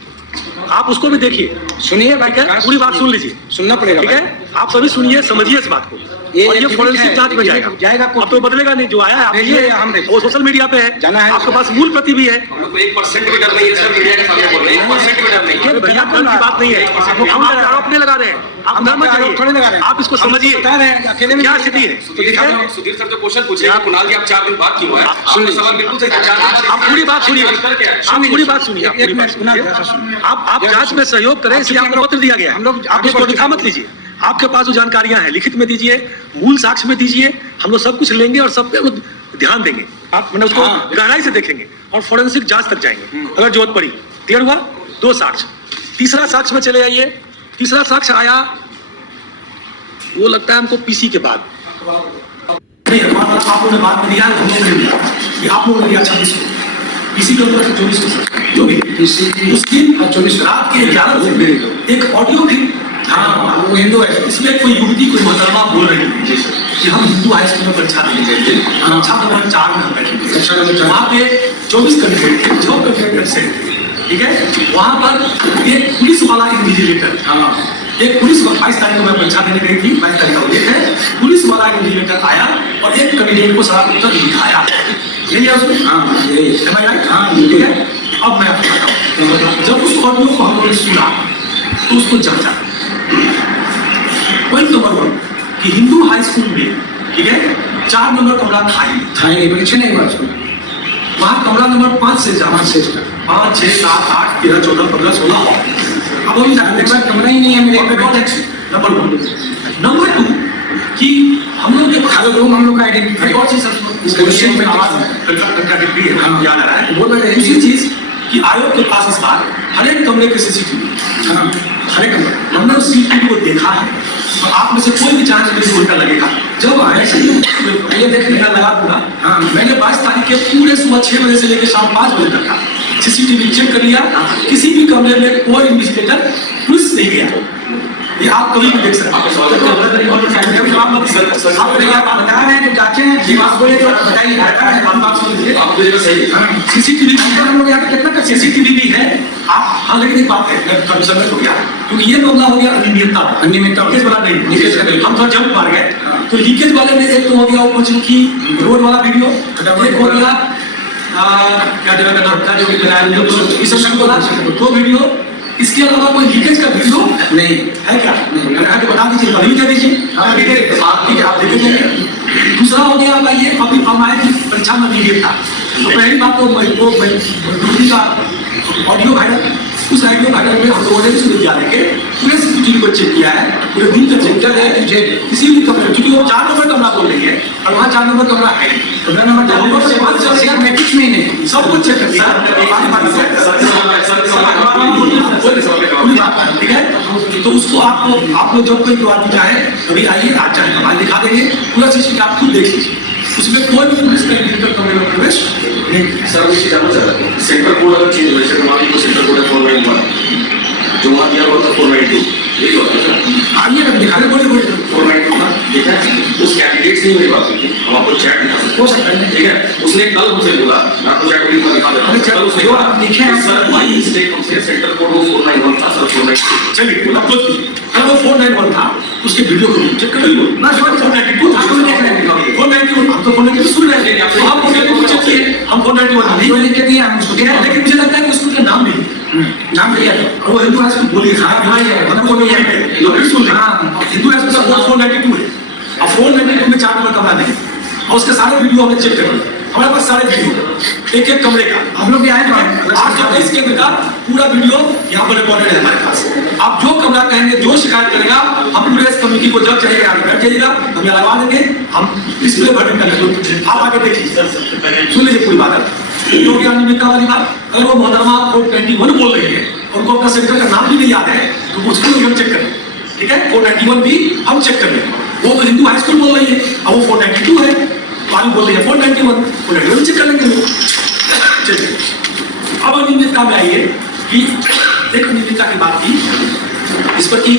आप उसको भी देखिए। सुनिए भाई, पूरी बात सुन लीजिए, सुनना पड़ेगा, ठीक है। आप सभी सुनिए, समझिए इस बात को। और ये फोरेंसिक जांच में जाएगा। अब तो बदलेगा नहीं, जो आया है आप ये वो सोशल मीडिया पे है, आपके पास मूल प्रति भी है। हम लोग को 1% भी डर नहीं है सर, मीडिया के सामने बोल रहे हैं, 1% भी डर नहीं है। भैया डर की बात नहीं है, हम आरोप नहीं लगा रहे हैं, आप डर मत जाइए, आप इसको समझिए क्या स्थिति है। सुधीर सर जो क्वेश्चन पूछे कुणाल जी, आप 4 दिन बाद क्यों आए? आपका सवाल बिल्कुल सही था, 4 दिन बाद आप पूरी बात सुनिए, आप पूरी बात सुनिए, आप जांच में सहयोग करें, इसलिए आपको पत्र दिया गया है। आप इसको लिखा मत लीजिए, आपके पास जो जानकारियां हैं लिखित में दीजिए, मूल साक्ष्य में दीजिए, हम लोग सब कुछ लेंगे और सब पे ध्यान देंगे। आप मैंने उसको गहराई से देखेंगे और फोरेंसिक जांच तक जाएंगे अगर जरूरत पड़ी। क्लियर हुआ? 2 साक्ष्य। तीसरा साक्ष्य में चले आइए। तीसरा साक्ष्य आया, वो लगता है हमको पीसी के बाद। आप लोगों ने बात में दिया, हम लोगों ने दिया कि आप लोगों ने दिया 26 को, इसी के ऊपर 24 को जो भी उस दिन 24 रात के 11 बजे एक ऑडियो क्लिप, हाँ वो हिंदू है, इसमें कोई युवती कोई मोहतरमा बोल रही थी कि हम हिंदू हाई स्कूल में परीक्षा देने गए थे, छात्र नंबर 4 में हम बैठे थे, वहाँ पे 24 कैंडिडेट थे, 6 कैंडिडेट से, ठीक है। वहाँ पर एक पुलिस वाला इन्विजिलेटर, एक पुलिस 22 तारीख को मैं परीक्षा देने गई थी, 22 तारीख का डेट है, पुलिस वाला इन्विजिलेटर आया और एक कैंडिडेट को सारा उत्तर लिखाया, यही है उसमें, हाँ यही है, हाँ ठीक है। अब मैं आपको बताऊँ, जब उस ऑडियो को हम लोगों ने सुना तो उसको जांचा। पॉइंट नंबर 1 कि हिंदू हाई स्कूल में, ठीक है, 4 नंबर कमरा खाली परीक्षा नहीं हुआ उसको, वहाँ कमरा नंबर 5 से 5, 6, 7, 8, 13, 14, 15, 16 अब हम कमरा ही नहीं है मेरे नंबर 1। नंबर 2 कि हम लोग हम लोग का आइडेंटिटी और चीज क्वेश्चन में आवाज कंट्राडिक्टरी है, याद आ रहा है, बोल रहे हैं। दूसरी चीज कि आयोग के पास इस बार हर एक कमरे के सीसीटीवी, हर एक कमरे हमने उस सीसीटीवी को देखा है और आप में से कोई भी जांच में उल्टा लगेगा जब आए ये देखने का लगा दूंगा। हाँ मैंने 22 तारीख के पूरे सुबह 6 बजे से लेकर शाम 5 बजे तक का सीसीटीवी चेक कर लिया, किसी भी कमरे में कोई इन्वेस्टिगेटर पुलिस नहीं गया। ये आप कभी भी देख सकते हैं। बता रहे हैं जांचे हैं, आप बोले तो बताइए, सीसीटीवी हम लोग यहाँ पे कितना का सीसीटीवी भी है आप, हाँ लेकिन एक बात है कमिश्नर हो गया क्योंकि ये मामला हो गया अनियमितता केस वाला नहीं, लीकेज का हम थोड़ा जंप मार गए तो लीकेज वाले में एक तो हो गया वो की रोड वाला वीडियो, एक हो गया क्या जगह का नाम था जो भी बनाया 2 वीडियो। इसके अलावा कोई लीकेज का वीडियो नहीं है क्या? नहीं बता दीजिए, अभी क्या दीजिए आप देखे जाएंगे। दूसरा हो गया ये अभी हमारे परीक्षा में वीडियो था तो पहली बात तो मोदी का ऑडियो वायरल, उस ऑडियो वायरल में हम लोगों ने विश्वविद्यालय के पूरे सीसीटीवी को चेक किया है, पूरे दिन का चेक किया है, किसी भी कमरे क्योंकि वो 4 नंबर कमरा बोल रही है और वहाँ 4 नंबर कमरा है, कमरा नंबर 4 नंबर से 5 में कुछ नहीं नहीं सब कुछ चेक किया, ठीक है। तो उसको आप लोग जब कोई विवाद चाहे कभी आइए, आज चाहे हमारे दिखा देंगे पूरा सीसीटीवी आप खुद देख लीजिए, उसमें कोई भी पुलिस का इंडिविजुअल कमरे में प्रवेश नहीं। सर मुझे जानना चाह रहा था सेंटर कोड अगर चेंज हुआ, जैसे मान लीजिए सेंटर कोड है 491 जो वहाँ दिया हुआ था 492, यही होता है सर। आइए अगर दिखाने बोले 492 था, ठीक है। उस कैंडिडेट से ही मेरी बात हुई थी, हम आपको चैट दिखा सकते हो सकता है, ठीक है। उसने कल मुझसे बोला, मैं आपको चैट लिंक दिखा देता हूँ, कल उसने बोला लिखे हैं सर माय मिस्टेक हमसे सेंटर कोड वो 491 था सर 492। चलिए बोला कुछ अगर वो 491 था उसके वीडियो को चेक कर लो ना, सॉरी 492 था, 491 हम तो 492 सुन रहे हैं, तो हम 492 चेक किए, हम 491 नहीं लिख के दिए हम उसको, लेकिन मुझे लगता है कि उसका नाम नहीं नाम दिया वो हिंदू हाई स्कूल बोलिए साहब भाई है मतलब वो नहीं है स्कूल, हाँ हिंदू हाई स्कूल का 492 है। अब 492 में 4 नंबर कमरा नहीं और उसके सारे वीडियो हमने चेक कर लिए, हमारे पास सारे वीडियो एक एक कमरे का हम लोग आए तो 823 केंद्र का पूरा वीडियो यहाँ पर रिकॉर्डेड है हमारे पास। आप जो कमरा कहेंगे, जो शिकायत करेगा, हम पूरे इस कमेटी को जब चाहिए आगे बैठ जाइएगा, हम यहाँ लगा देंगे, हम डिस्प्ले भर करेंगे, आप आगे देखिए सुन लीजिए पूरी बात है जो कि अनियमितता वाली बात। अगर वो मोहतरमा 491 बोल रही है, उनको अपना सेंटर का नाम भी नहीं याद है तो उसको भी हम चेक करें, ठीक है। 491 भी हम चेक कर लें, वो तो हिंदू हाई स्कूल बोल रही है, अब वो 492 है तो आलू बोल रही है 491 चेक कर लेंगे। चलिए अब अनियमितता में आइए कि एक अनियमितता की बात की इस पर कि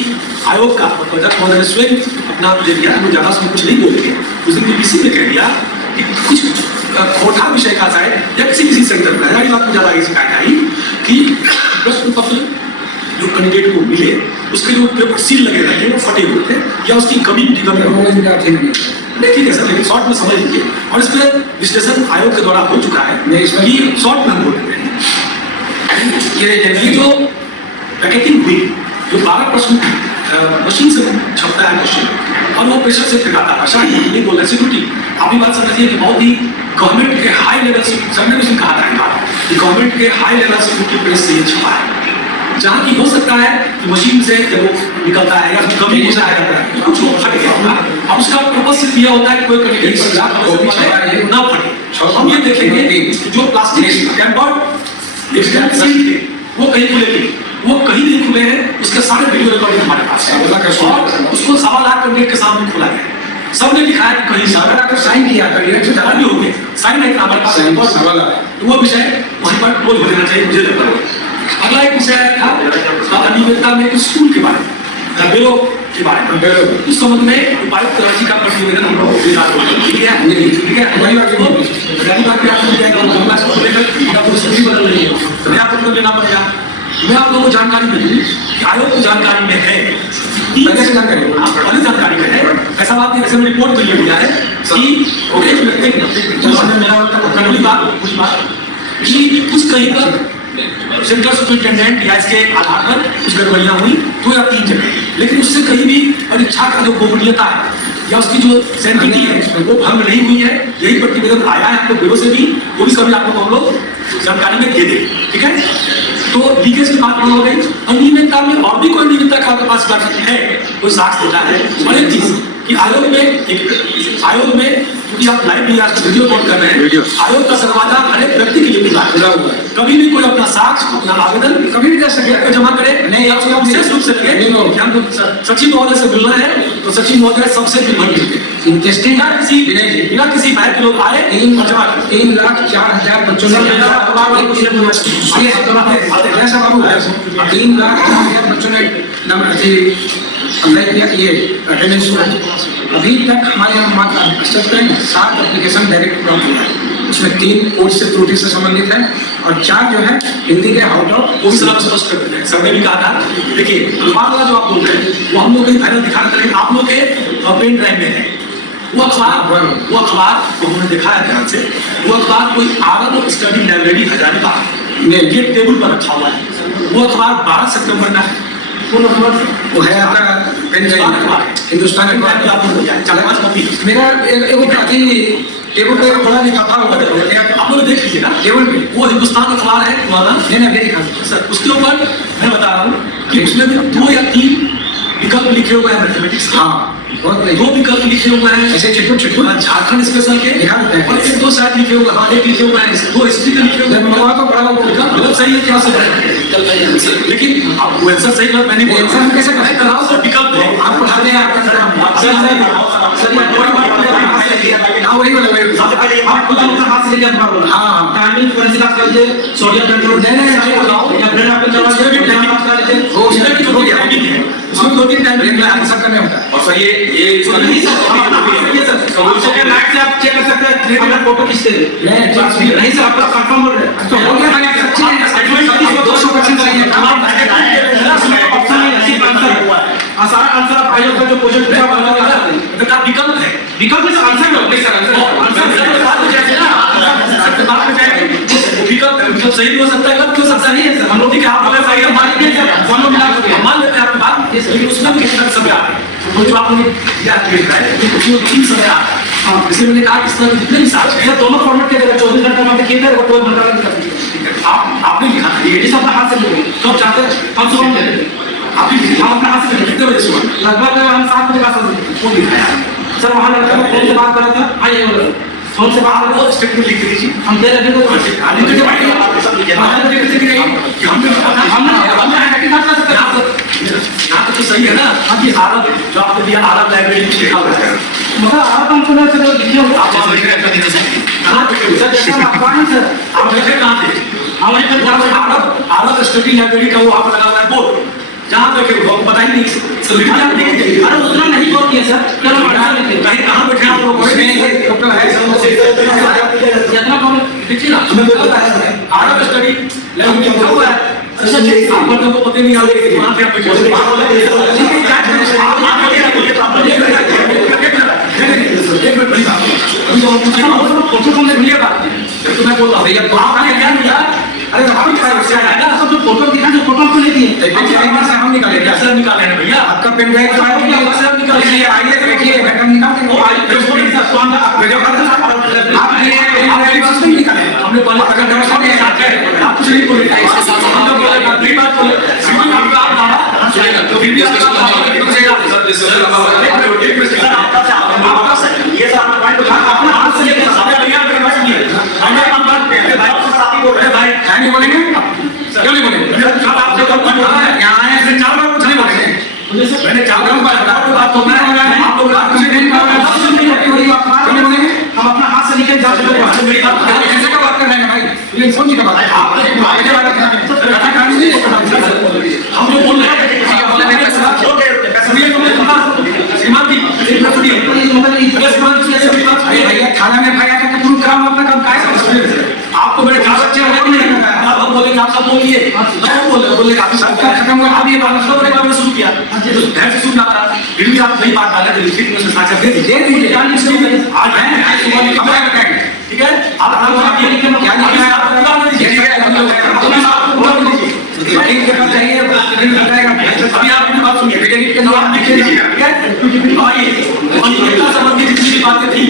आयोग का अध्यक्ष महोदय ने स्वयं अपना दे दिया, हम ज्यादा से कुछ नहीं बोलेंगे, उस दिन बीबीसी ने कह दिया कि कुछ खोटा विषय का शायद या किसी सेंटर पर बात में ज्यादा शिकायत आई कि प्रश्न पत्र जो कैंडिडेट को मिले उसके जो पेपर सील लगे रहते वो फटे हुए थे या उसकी कमी नहीं, ठीक है सर, लेकिन शॉर्ट में समझ लीजिए। और इस पर विश्लेषण आयोग के द्वारा हो चुका है कि शॉर्ट में हम बोल रहे हैं कि जो पैकेटिंग हुई, जो 12% मशीन से छपता है क्वेश्चन और वो प्रेशर से फेंकाता है, शायद नहीं बोल रहे सिक्योरिटी। आप भी बात समझिए कि बहुत ही गवर्नमेंट के हाई लेवल से सबने भी कहा था कि गवर्नमेंट के हाई लेवल सिक्योरिटी प्रेस से ये छपा है, जहाँ की हो सकता है कि मशीन से जब वो निकलता है या कभी होता है कुछ वो फट गया होगा। अब उसका पर्पस सिर्फ यह होता है कि कोई कभी ना फटे। हम ये देखेंगे कि जो प्लास्टिक टेम्पर्ड वो कहीं खुले थे, वो कहीं नहीं खुले हैं, उसके सारे वीडियो रिकॉर्डिंग हमारे पास है और उसको 1.25 लाख कैंडिडेट के सामने खोला गया। सबने लिखा है कि कहीं साइन किया था भी हो गया, साइन नहीं हमारे पास वो विषय वहीं पर क्लोज हो जाना चाहिए मुझे लगता है। अगला एक विषय था अनियमितता में स्कूल के बारे में, बेलो के बारे में, इस संबंध में उपायुक्त रांची का प्रतिवेदन हम लोग ठीक है हमारी बात बदल रही है, नया पत्र लेना पड़ेगा। मैं आप लोगों को जानकारी दूँ कि आयोग को जानकारी में है, जानकारी में है, ऐसा बात नहीं, ऐसे में रिपोर्ट में लिया है कि कुछ कहीं पर सेंट्रल सुपरिटेंडेंट या इसके आधार पर कुछ गड़बड़ियां हुई 2 या 3 जगह, लेकिन उससे कहीं भी परीक्षा का जो गोपनीयता है या उसकी जो सैंटिटी है वो भंग नहीं हुई है। यही प्रतिवेदन आया है आपको ब्यूरो से भी, वो भी कभी आप लोग हम लोग जानकारी में दे दें, ठीक है। तो लीकेज की बात हो गई, अनियमितता में और भी कोई अनियमितता का आपके पास है, कोई साक्ष्य देता है। और एक चीज कि आयोग में क्योंकि आप लाइव भी आज वीडियो कॉल कर रहे हैं, आयोग का दरवाजा हर एक व्यक्ति के लिए खुला हुआ है। कभी भी कोई अपना साक्ष्य, अपना आवेदन कभी भी कर सके, जमा करे नहीं, विशेष रूप से हम सचिव महोदय से मिल रहे हैं तो सचिव महोदय सबसे इंटरेस्टिंग बिना किसी भय के लोग आए और जमा 3,04,000 बच्चों ने 3,04,000 बच्चों ने अप्लाई किया, ये अटेंडेंस हुआ। अभी तक हमारे यहाँ मात्र 7 एप्लीकेशन डायरेक्ट प्राप्त हुआ है, उसमें 3 कोर्स से त्रुटि से संबंधित है और 4 जो है हिंदी के आउट ऑफ वो सिलेबस स्पष्ट कर देते हैं। सबने भी कहा था, देखिए वाला जो आप बोल रहे हैं वो हम लोग कहीं फाइनल दिखाना था, लेकिन आप लोग के पेन ड्राइव में है वो अखबार को हमने दिखाया ध्यान से। वो अखबार कोई आरब स्टडी लाइब्रेरी हजारीबाग में ये टेबल पर रखा हुआ है। वो अखबार 12 सितंबर का है, वो है आपका पेन ड्राइव हिंदुस्तान मेरा टेबल पे थोड़ा लिफाफा हुआ है, आप लोग देख लीजिए ना टेबल पे वो हिंदुस्तान अखबार है तुम्हारा, सर उसके ऊपर मैं बता रहा हूँ कि उसमें भी 2 या 3 विकल्प लिखे हुए हैं मैथमेटिक्स। हाँ, 2 विकल्प लिखे हुए हैं ऐसे छोटे झारखंड स्पेशल के दिखा देते हैं, और 1-2 शायद लिखे हुए हैं, एक लिखे हुए हैं, 2 हिस्ट्री के लिखे हुए हैं। तो बड़ा मतलब सही है क्या से, लेकिन आप आंसर सही कर मैंने आंसर हम कैसे करें? कराओ तो विकल्प है आप पढ़ाते हैं आपका सोडियम कंट्रोल उसमें 2-3 टाइम आंसर करने होता है। और सर ये इसका नहीं सर लाइट से आप चेक कर सकते हैं, अपना फोटो खींचते हैं नहीं सर, आपका कंफर्म हो रहा है तो हो गया, 200% सही है, ऑप्शन में ऐसी आंसर हुआ है। आसान आंसर आप आयोग का जो क्वेश्चन पूछा तो विकल्प है, विकल्प में आंसर में होते सर, विकल्प सही भी हो सकता है, गलत भी हो सकता नहीं है सर। हम लोग ठीक है, आप अगर सही है मान लेते हैं आपकी बात, लेकिन उसमें भी कितना समय आ रहा है जो आप लोग याद कर रहे हैं उसमें 3 समय आ रहा है। जैसे मैंने कहा इस तरह के जितने भी साक्ष्य हैं दोनों फॉर्मेट के अंदर 24 घंटा में किए थे, 2 घंटा में आपने लिखा ये सब अपना हाथ से लिखे तो आप चाहते हैं हम सुबह में आप भी हम अपना हाथ से लिखे कितने बजे सुबह लगभग हम 7 बजे का फोन दिखाया सर, वहाँ लड़का फोन से बात कर रहा था, हाँ ये बोल रहा फोन से बात वो स्टेटमेंट लिख दीजिए, हम दे रहे थे यहाँ तो सही है ना। अब ये आरब जो आपने दिया आरब लाइब्रेरी में लिखा हुआ है, मगर आप हम सुना सर लिखे हुए आप कहाँ पे सर जैसा अखबार है सर, आप लिखे कहाँ थे? आरब स्टडी लाइब्रेरी का वो आप लगा हुआ है बोर्ड, जहाँ पे पता ही नहीं अरे उतना नहीं कॉल किया सर, कहीं कहाँ बैठे आप लोग जितना कॉल देखिए ना, हमें आरब स्टडी लाइब्रेरी लिखा हुआ है, आप बच्चों को पता नहीं आ रही वहां से तो मैं बोल रहा हूँ भैया आपने क्या किया? अरे हम सब जो फोटो दिखा जो फोटो को लेती है हम निकाले कैसे निकाले हैं भैया? आपका पेन ड्राइव तो है निकालिए आइए देखिए मैडम निकाल वो आप ये बात नहीं निकाले हमने पहले अगर व्यवस्था में आप कुछ नहीं बोले हम लोग बोले अपनी बात बोले सिंपल आपका आप दावा चलेगा तो फिर भी ये सर आपका पॉइंट उठा अपना हाथ से लेकर सामने भैया मेरे पास नहीं है हमने हम बात करते भाई आपके साथ ही बोल रहे हैं भाई है नहीं बोलेंगे क्यों नहीं बोलेंगे आप जो यहाँ आए हैं 4 बार कुछ नहीं बोलेंगे मैंने 4 बार बात होता है आप लोग बात नहीं बोलेंगे हम अपना हाथ से निकल जाते हैं मेरी बात कैसे का बात कर रहे हैं भाई ये समझिए का बात है आप हम जो बोल रहे हैं श्रीमान जी भैया थाना में भैया का पूरा काम अपना काम काय आपको मेरे घर बच्चे हम बोलेंगे आप सब बोलिए बोले काफी सरकार खत्म हुआ आप ये बात शुरू किया घर से सुनना था फिर भी आप सही बात डाला लिखित में साझा दे दीजिए आज है ठीक है आप ये लिखे क्या लिखा है चाहिए अभी आप अपनी बात सुनिए के जवाब लिखिए ठीक है और संबंधित जितनी बातें थी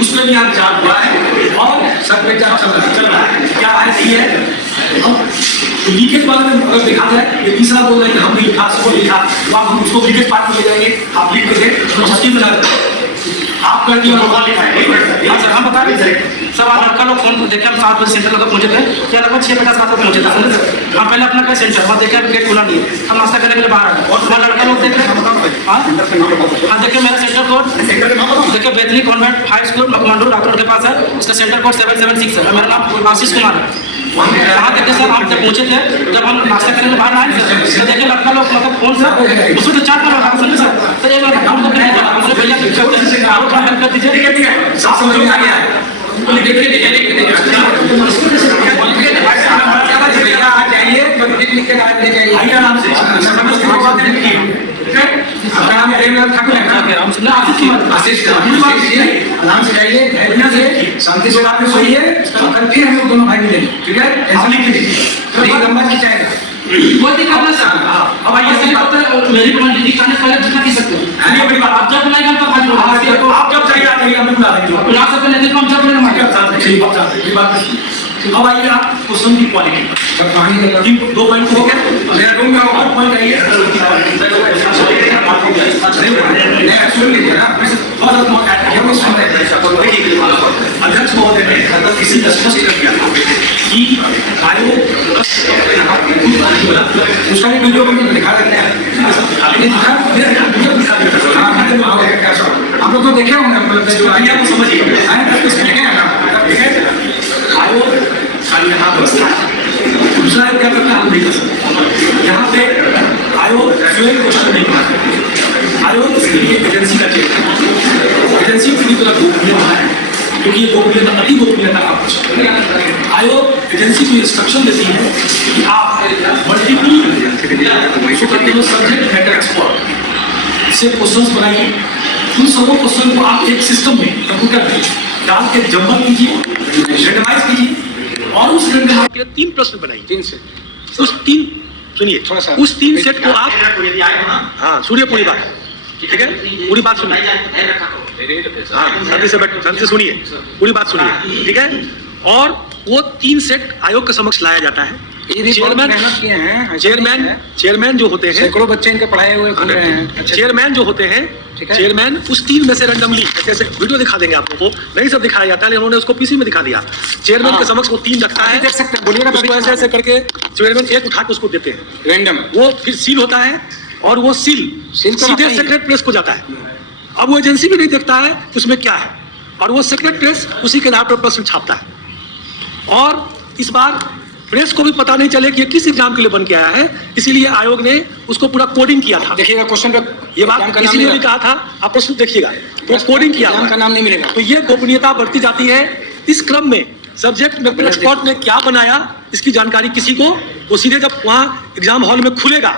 उसमें भी यहाँ विचार हुआ है और सब पे चल रहा है क्या है है लीकेज वाले में अगर देखा जाए ये तीसरा बोल रहे हैं हमने लिखा सबको लिखा तो आप हम उसको लीकेज पार्ट में ले जाएंगे आप लिख के तो छुट्टी में आप कर दिया लिखा है सर हम बता रहे सर आप लड़का लोग फोन देखे हम 7 बजे सेंटर लगा पहुंचे थे क्या लगभग 6:50 रात को पहुंचे थे हम पहले अपना क्या सेंटर वहाँ देखा गेट खुला नहीं है हम नाश्ता करने के लिए बाहर आ गए और वहाँ लड़का लोग देख रहे हाँ देखिए मेरा सेंटर कोड देखिए बेतनी कॉन्वेंट हाई स्कूल मकमंडू राठौड़ के पास है उसका सेंटर कोड 776 है मेरा नाम आशीष कुमार है यहाँ देखिए सर आप जब पहुंचे थे जब हम नाश्ता करने के बाहर आए तो देखिए लड़का लोग मतलब फोन सर उसमें तो चार्ट कर रहा था सर एक बार हम लोग हमसे भैया कर दीजिए ठीक है साफ समझ में आ गया शांति से बात सोइए कल फिर हम लोग दोनों भाई मिलेंगे ठीक है ऐसा लिख लीजिए लंबा खिंचाएगा कोई दिक्कत नहीं सर अब आइए सही बात है मेरी क्वांटिटी खाने पहले जितना की सकते हैं ये बड़ी बात आप जब बुलाएगा तब आप जब चाहिए आते हैं हम बुला देंगे बुला से पहले देखो हम जब बुलाएंगे अब आइए आप क्वेश्चन की क्वालिटी 2 पॉइंट हो गया मेरा रूम में और पॉइंट आइए सुन लीजिए ना अध्यक्ष महोदय ने किसी का स्पष्ट कर दिया कि आयोग उसका भी वीडियो में दिखा देते हैं आप लोग तो देखे होंगे मतलब जो आइए आपको समझिए आयोग यहाँ दूसरा क्या करता है हम नहीं कर सकते यहाँ पे आयोग स्वयं क्वेश्चन नहीं करता आयोग इसके लिए एजेंसी का चेक एजेंसी पूरी तरह गोपनीय है क्योंकि ये गोपनीयता अति गोपनीयता का कुछ आयोग एजेंसी को इंस्ट्रक्शन देती है कि आप मल्टीपल सब्जेक्ट मैटर एक्सपर्ट से क्वेश्चंस बनाइए उन सबों क्वेश्चन को आप एक सिस्टम में कंप्यूटर में डाल के जम्बल कीजिए रेंडमाइज कीजिए और उस रेंडमाइज के 3 प्रश्न बनाइए 3 सेट उस 3 सुनिए थोड़ा सा उस 3 सेट को आप हाँ सूर्य पूरी बात ठीक है पूरी बात सुनिए हाँ शांति से सुनिए पूरी बात सुनिए ठीक है और वो 3 सेट आयोग के समक्ष लाया जाता है चेयरमैन जो होते हैं सैकड़ों बच्चे इनके पढ़ाए हुए घूम रहे हैं चेयरमैन जो होते हैं चेयरमैन उस 3 में से रैंडमली जैसे वीडियो दिखा देंगे आप लोगों को नहीं सब दिखाया जाता है लेकिन उन्होंने उसको पीसी में दिखा दिया चेयरमैन के समक्ष वो 3 रखता है देख सकते हैं बोलिए ना उसको ऐसे ऐसे करके चेयरमैन एक उठा के उसको देते हैं रैंडम वो फिर सील होता है और वो सील सीधे सेक्रेट प्रेस को जाता है अब वो एजेंसी भी नहीं देखता है उसमें क्या है और वो सेक्रेट प्रेस उसी के आधार पर प्रश्न छापता है और इस बार प्रेस को भी पता नहीं चले कि ये किस एग्जाम के लिए बन के आया है इसीलिए आयोग ने उसको पूरा कोडिंग किया था देखिएगा क्वेश्चन पे ये बात इसीलिए भी कहा था आप प्रश्न देखिएगा तो कोडिंग किया का नाम नहीं मिलेगा तो ये गोपनीयता बढ़ती जाती है इस क्रम में सब्जेक्ट मैटर एक्सपर्ट ने क्या बनाया इसकी जानकारी किसी को वो सीधे जब वहाँ एग्जाम हॉल में खुलेगा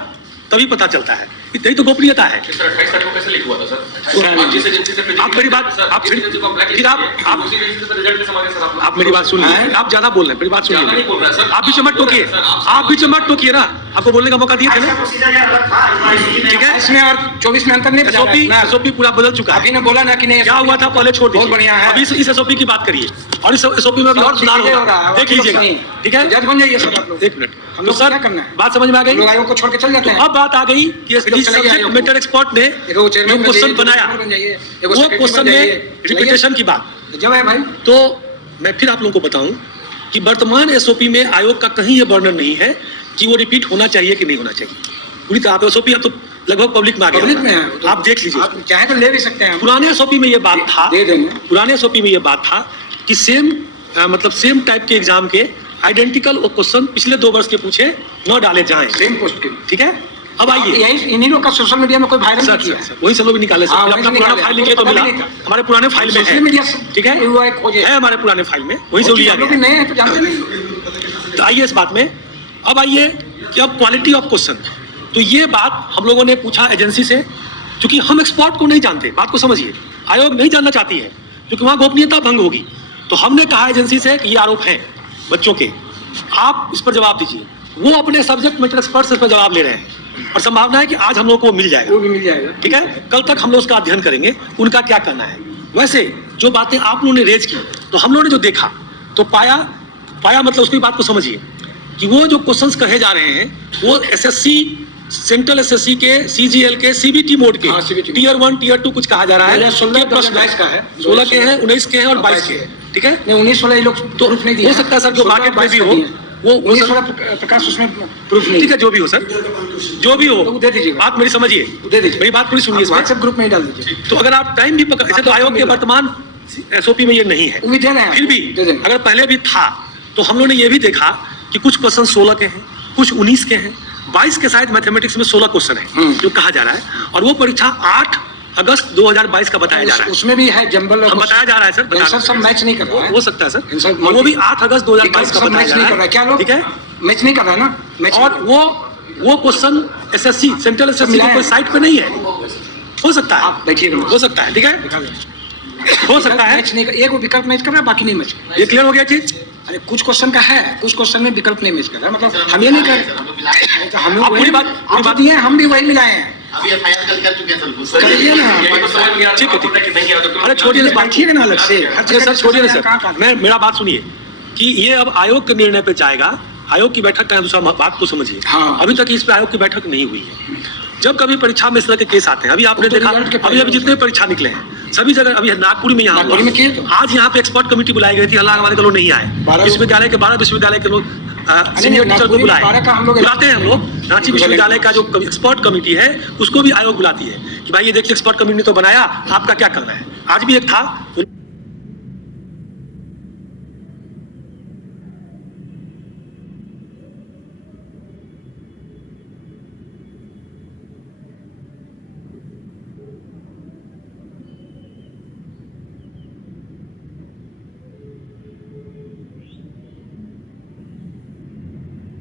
तभी पता चलता है। यही तो गोपनीयता है। सर 28 तारीख को कैसे लीक हुआ था सर? आप जिस एजेंसी से आप मेरी बात आप फिर आप उसी एजेंसी से रिजल्ट कैसे मांगे सर आप? आप मेरी बात सुनिए, आप ज्यादा बोल रहे हैं, मेरी बात ज्यादा नहीं बोल रहा है सुनिए। सर। आप भी चमट टोकिए, आप भी चमट टोकिए ना, आपको बोलने का मौका दिया था ना, ठीक है? इसमें और 24 में अंतर नहीं बचा एसओपी है। एसओपी पूरा बदल चुका है। अभी ने बोला ना कि नहीं क्या हुआ था पहले छोड़ दीजिए, बहुत बढ़िया है। अभी इस एसओपी की बात करिए और इस एसओपी में अभी और सुधार हो रहा होगा, है, देख लीजिएगा, ठीक है? जज बन जाइए सर आप लोग। एक मिनट, हम लोग तो सर क्या करना है? बात समझ में आ गई? हम लोग आयोग को छोड़ के चल जाते हैं। अब बात आ गई कि फिर लोग चले गए सब्जेक्ट आयोग मैटर एक्सपर्ट ने एगो जो चेयरमैन बन क्वेश्चन जाइए, बनाया एगो बन जाइए, एगो वो सेक्रेटरी क्वेश्चन बन में जाइए। रिपीटेशन की बात। जब है भाई तो मैं फिर आप लोगों को बताऊं कि वर्तमान एसओपी में आयोग का कहीं ये वर्णन नहीं है कि वो रिपीट होना चाहिए कि नहीं होना चाहिए। पूरी तरह एसओपी अब तो लगभग पब्लिक में आ गया, पब्लिक में है, आप देख लीजिए। आप चाहे तो ले भी सकते हैं। पुराने एसओपी में ये बात था, दे देंगे। पुराने एसओपी में ये बात था कि सेम मतलब सेम टाइप के एग्जाम के आइडेंटिकल क्वेश्चन पिछले 2 वर्ष के पूछे न डाले जाएं, सेम पोस्ट के। ठीक है? अब आइए यही इन्हीं लोग का सोशल मीडिया में कोई वायरल सर, नहीं किया सर, वही सब लोग निकाले सर, हाँ, फिर वही अपना से पुराना निकाले। फाइल लिखे तो पता मिला, नहीं था। हमारे पुराने फाइल में सोशल है, मीडिया ठीक है? हुआ है खोजे है हमारे पुराने फाइल में, वही से लिया हम लोग गया भी है। नए हैं तो जानते नहीं। तो आइए इस बात में, अब आइए कि अब क्वालिटी ऑफ क्वेश्चन, तो ये बात हम लोगों ने पूछा एजेंसी से, क्योंकि हम एक्सपर्ट को नहीं जानते, बात को समझिए, आयोग नहीं जानना चाहती है क्योंकि वहाँ गोपनीयता भंग होगी। तो हमने कहा एजेंसी से कि ये आरोप हैं बच्चों के, आप इस पर जवाब दीजिए। वो अपने सब्जेक्ट मैटर एक्सपर्ट से इस पर जवाब ले रहे हैं और संभावना है कि आज हम लोग को वो मिल जाएगा, वो भी मिल जाएगा। ठीक है? कल तक हम लोग उसका अध्ययन करेंगे, उनका क्या करना है। वैसे जो बातें आप लोगों ने रेज की, तो हम लोगों ने जो देखा तो पाया मतलब उसकी बात को समझिए कि वो जो क्वेश्चंस कहे जा रहे हैं वो एसएससी सेंट्रल एसएससी के सीजीएल के सीबीटी मोड के हाँ, CBT टियर 1 टियर 2 कुछ कहा जा रहा है, 2016 के प्रश्न 2022 का है, 16 के हैं, 19 के हैं और 22 के हैं, ठीक है? नहीं 19-16 ये लोग तो प्रूफ नहीं दिए। हो सकता है सर जो मार्केट में भी हो वो 19-16 प्रकाश उसमें प्रूफ नहीं। ठीक है, जो भी हो सर, जो भी हो, तो वो दे दीजिएगा। बात मेरी समझिए, दे दीजिए। मेरी बात पूरी सुनिए। इसमें व्हाट्सएप ग्रुप में ही डाल दीजिए। तो अगर आप टाइम भी पकड़, ऐसे तो आयोग के वर्तमान एसओपी में ये नहीं है, वो भी दे रहे हैं। फिर भी दे देंगे। अगर पहले भी था तो हम लोग ने ये भी देखा कि कुछ क्वेश्चन 16 के हैं, कुछ 19 के हैं, 22 के शायद मैथमेटिक्स में 16 क्वेश्चन है जो कहा जा रहा है, और वो परीक्षा 8 अगस्त 2022 का बताया जा रहा है। उसमें भी है जंबल हम बताया जा रहा है सर, सर सब मैच नहीं कर रहा है। हो सकता है सर, सर, और वो भी 8 अगस्त 2022 का सब बताया मैच जा नहीं रहा कर रहा है। क्या है, लोग ठीक है? मैच नहीं कर रहा है ना मैच। और वो क्वेश्चन एसएससी सेंट्रल एसएससी मिला की है। कोई साइट पे नहीं है, हो सकता है, आप देखिए हो सकता है, ठीक है? हो सकता है। मैच नहीं कर, एक वो विकल्प मैच कर रहा है, बाकी नहीं मैच। ये क्लियर हो गया चीज? अरे कुछ क्वेश्चन का है, कुछ क्वेश्चन में विकल्प नहीं मैच कर रहा है, मतलब हम ये नहीं कर तो हम लोग आप पूरी बात- पूरी बात- दिए, हम भी वही मिलाए हैं। अभी एफआईआर कल कर चुके हैं सर। करिए ना। ये तो समझ नहीं आ रहा, ठीक है, आपको कि नहीं आ रहा, तो अरे छोड़िए इस बात, बैठिएगा ना अलग से। अरे सर छोड़िए ना सर, मैं मेरा बात सुनिए कि ये अब आयोग के निर्णय पे जाएगा, आयोग की बैठक का दूसरा बात को समझिए। हाँ। अभी तक इस पे आयोग की बैठक नहीं हुई है। जब कभी परीक्षा में इस तरह के केस आते हैं, अभी आपने तो देखा, रिजल्ट के अभी जितने परीक्षा निकले हैं सभी जगह, अभी नागपुर में यहाँ नागपुर में किए तो। आज यहाँ पे एक्सपर्ट कमेटी बुलाई गई थी, हालांकि हमारे के लोग नहीं आए, 12 विश्वविद्यालय के 12 विश्वविद्यालय के लोग सीनियर टीचर को नागपुर में बुलाए, 12 का हम लोग बुलाते हैं हम लोग। रांची विश्वविद्यालय का जो एक्सपर्ट कमेटी है उसको भी आयोग बुलाती है कि भाई ये देखिए एक्सपर्ट कमेटी ने तो बनाया, आपका क्या करना है। आज भी एक था,